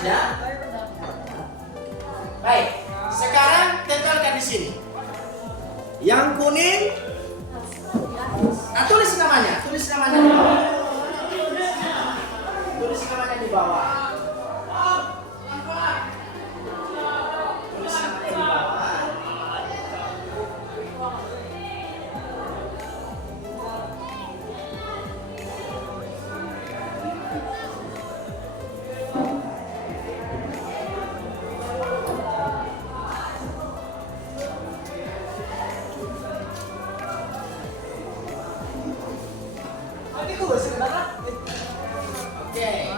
Sudah? Baik, sekarang tempelkan di sini. Yang kuning, tulis namanya di bawah. Tulis namanya di bawah. Tulis namanya di bawah. Oke.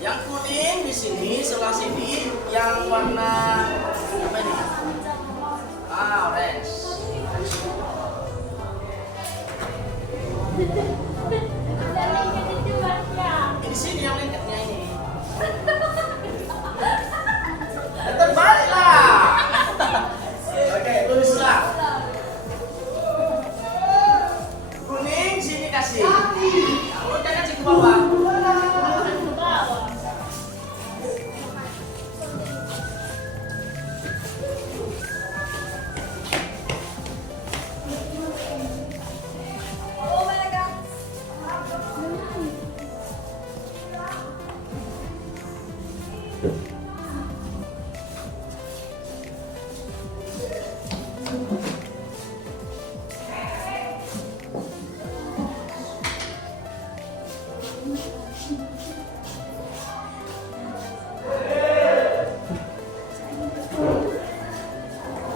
Yang kuning di sini, sebelah sini, yang warna apa ini? Orange. Di sini yang lengkapnya ini. Terbaliklah. Oke, tulislah. Kuning sini kasih. Kamu jangan cek ke bawah.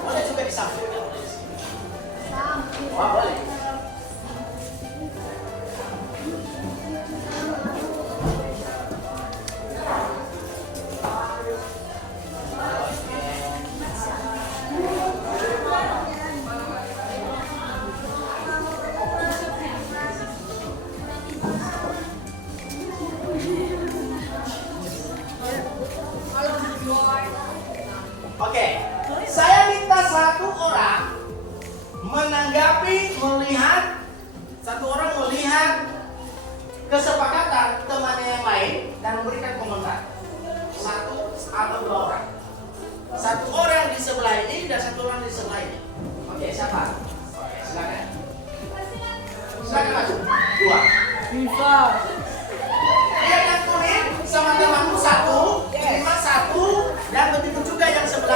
Boleh juga di samping, nggak boleh di sini. Wah, boleh. Oke, saya minta satu orang menanggapi, melihat kesepakatan temannya yang lain dan memberikan komentar. 1 atau 2 orang.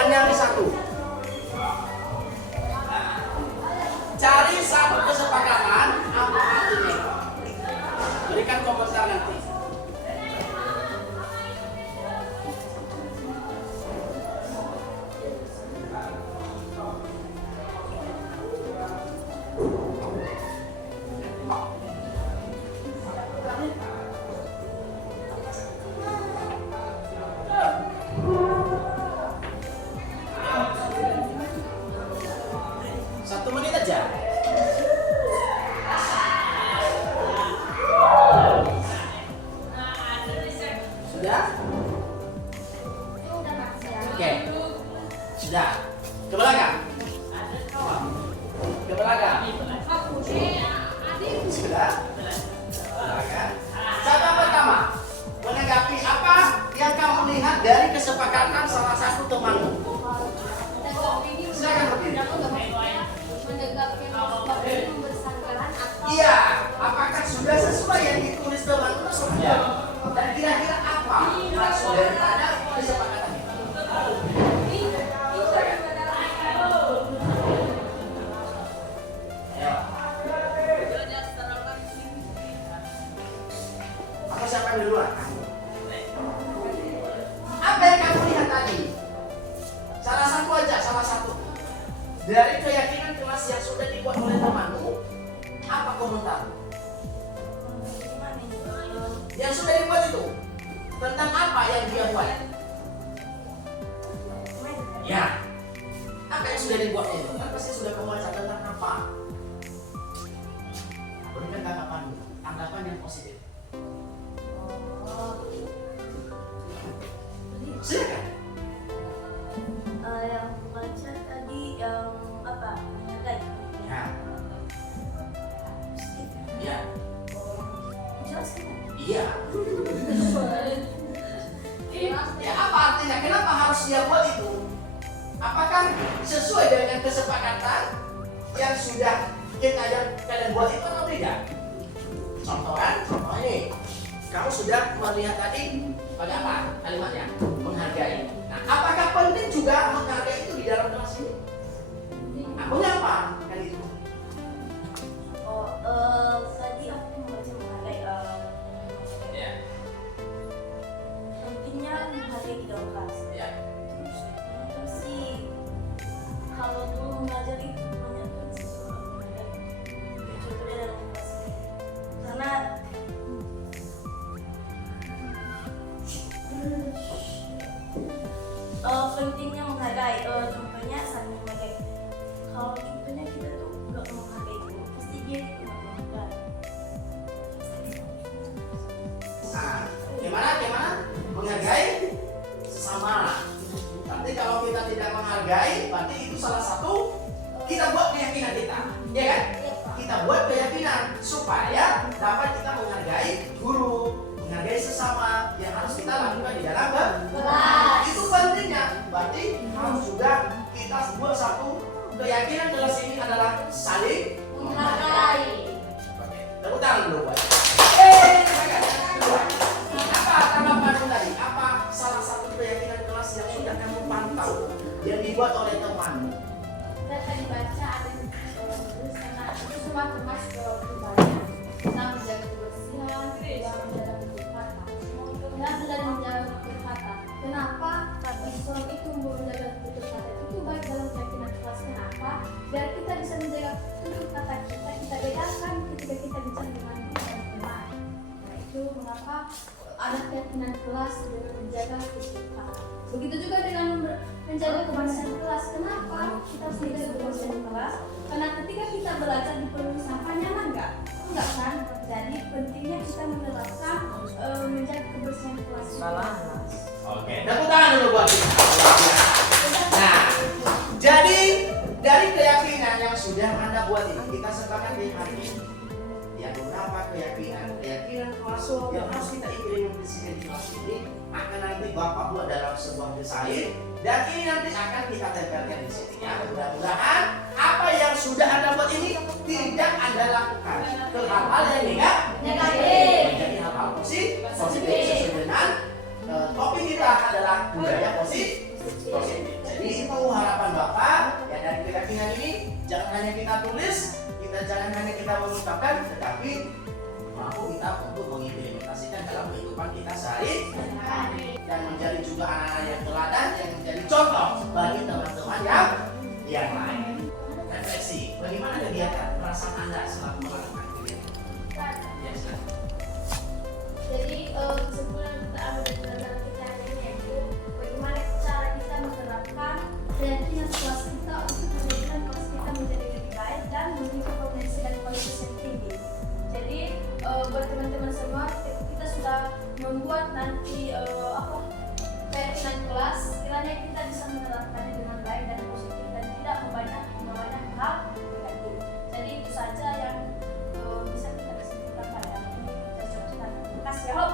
nyari satu. Cari satu kesepakatan apa artinya. Berikan komentar nanti. Satu menit aja. Sudah? Oke. Sudah. Ke belakang. Ke belakang. Sudah? Belakang. Siapa pertama? Menanggapi apa yang kamu lihat dari kesepakatan salah satu temanmu? Silakan berdiri. Iya, apakah sudah sesuai yang ditulis temanmu tersebut? Dan kira-kira apa maksud daripada kesepakatan itu? Ayo. Apa siapa yang duluan? Apa yang kamu lihat tadi? Salah satu aja, salah satu. Dari keyakinan kelas yang sudah dibuat oleh temanmu, apa komentar? Yang sudah dibuat itu tentang apa yang dia buat? Ya, apa yang sudah dibuatnya itu? Kan pasti sudah kamu baca tentang apa? Berikan tanggapan yang positif. Silakan. Yang baca tadi yang apa? Ya. Ya. Jelaskan. Iya. Ya apa artinya? Kenapa harus dia buat itu? Apakah sesuai dengan kesepakatan yang sudah kalian buat itu atau tidak? Contoh ini, kamu sudah melihat tadi bagaimana kalimatnya? Menghargai. Nah, apakah penting juga menghargai itu di dalam kelas ini? Akunya apa? Kan itu. Tadi aku membaca menghargai Ya. pentingnya menghargai di dalam kelas. Ya. Terus sih kalau dulu mengajar itu banyak sesuatu menghargai. Contohnya dalam kelas. Karena pentingnya menghargai. Contohnya saling menghargai. Kalau contohnya kita tuh nggak menghargai itu, pasti dia itu nggak menghargai. Nah, gimana? Menghargai sesama. Nanti kalau kita tidak menghargai, berarti itu salah satu kita buat keyakinan kita, ya kan? Kita buat keyakinan supaya dapat kita menghargai guru, menghargai sesama yang harus kita lakukan di dalam kelas. Itu pentingnya. Berarti harus juga kita buat satu keyakinan kelas ini adalah saling Menghargai. Oke, tepuk tangan dulu buat. Apa tanggapanmu tadi? Apa salah satu keyakinan kelas yang sudah kamu pantau yang dibuat oleh temanmu? Saya tadi baca ada tulis karena itu semua termasuk kehidupannya tentang menjaga kebersihan, dan menjaga keberkatan. Dan belajar menjaga keberkatan. Kenapa? Islam itu menjaga keberkatan itu baik dalam keyakinan kelas. Kenapa? Biar kita bisa menjaga tutur kata kita bedakan ketika kita bicara dengan teman-teman. Nah itu mengapa ada keyakinan kelas dengan menjaga keberkatan. Begitu juga dengan menjaga kebersihan kelas. Kenapa kita harus menjaga kebersihan kelas? Karena ketika kita belajar di penuhi sampah nyaman nggak? Enggak kan? Jadi pentingnya kita menerapkan menjaga kebersihan kelas. Oke, tepuk tangan dulu buat kita. Nah, jadi dari keyakinan yang sudah Anda buat ini, kita sepakat di hari ini. Yang beberapa keyakinan kelas yang harus kita implementasikan di kelas ini akan nanti Bapak buat dalam sebuah desain dan ini nanti akan kita tempelkan di sini ya. Mudah-mudahan apa yang sudah Anda buat ini tidak Anda lakukan ke hal-hal yang negatif, menjadi hal-hal positif sesuai dengan topik kita adalah budaya positif. Jadi Bapak, ya dari keyakinan ini jangan hanya kita tulis, jangan hanya kita mengungkapkan, tetapi mampu kita untuk mengimplementasikan dalam kehidupan kita sehari-hari dan menjadi juga anak-anak yang teladan, yang menjadi contoh bagi teman-teman yang lain. Refleksi, bagaimana kegiatan perasaan Anda selama melakukan kegiatan? Ya, silakan. Jadi kesimpulan kita ambil dari pelajaran kita hari ini yaitu bagaimana cara kita menerapkan keyakinan kelas kita untuk menjadikan kelas kita menjadi lebih baik dan memiliki potensi dan kualitas yang tinggi. Jadi buat teman-teman semua, kita sudah membuat nanti keyakinan kelas, kiranya kita bisa menerapkannya dengan baik dan positif dan tidak membanyak hal negatif. Jadi itu saja yang bisa kita kesimpulan pada hari ini. Terima kasih ya, Hop.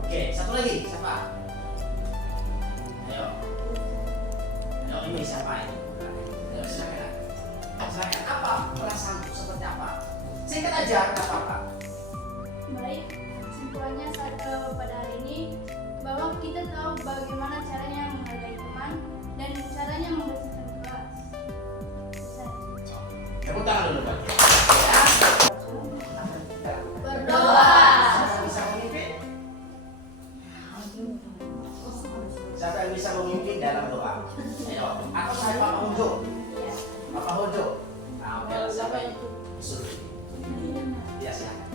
Oke, satu lagi, siapa? Ayo. Ayo, ini siapa ini? Ayo, silakan. Silakan, apa perasaanmu seperti apa? Singkat aja, nggak apa-apa. Baik, kesimpulannya pada hari ini bahwa kita tahu bagaimana caranya menghargai teman dan caranya membersihkan kelas. Tepuk tangan dulu, Pak. Berdoa. Siapa yang bisa memimpin? Siapa yang bisa memimpin dalam doa? Ayo, atau saya Pak Hojo? Iya. Bapak Hojo? Nah, oke lah, siapa yang suruh? Ya, silakan.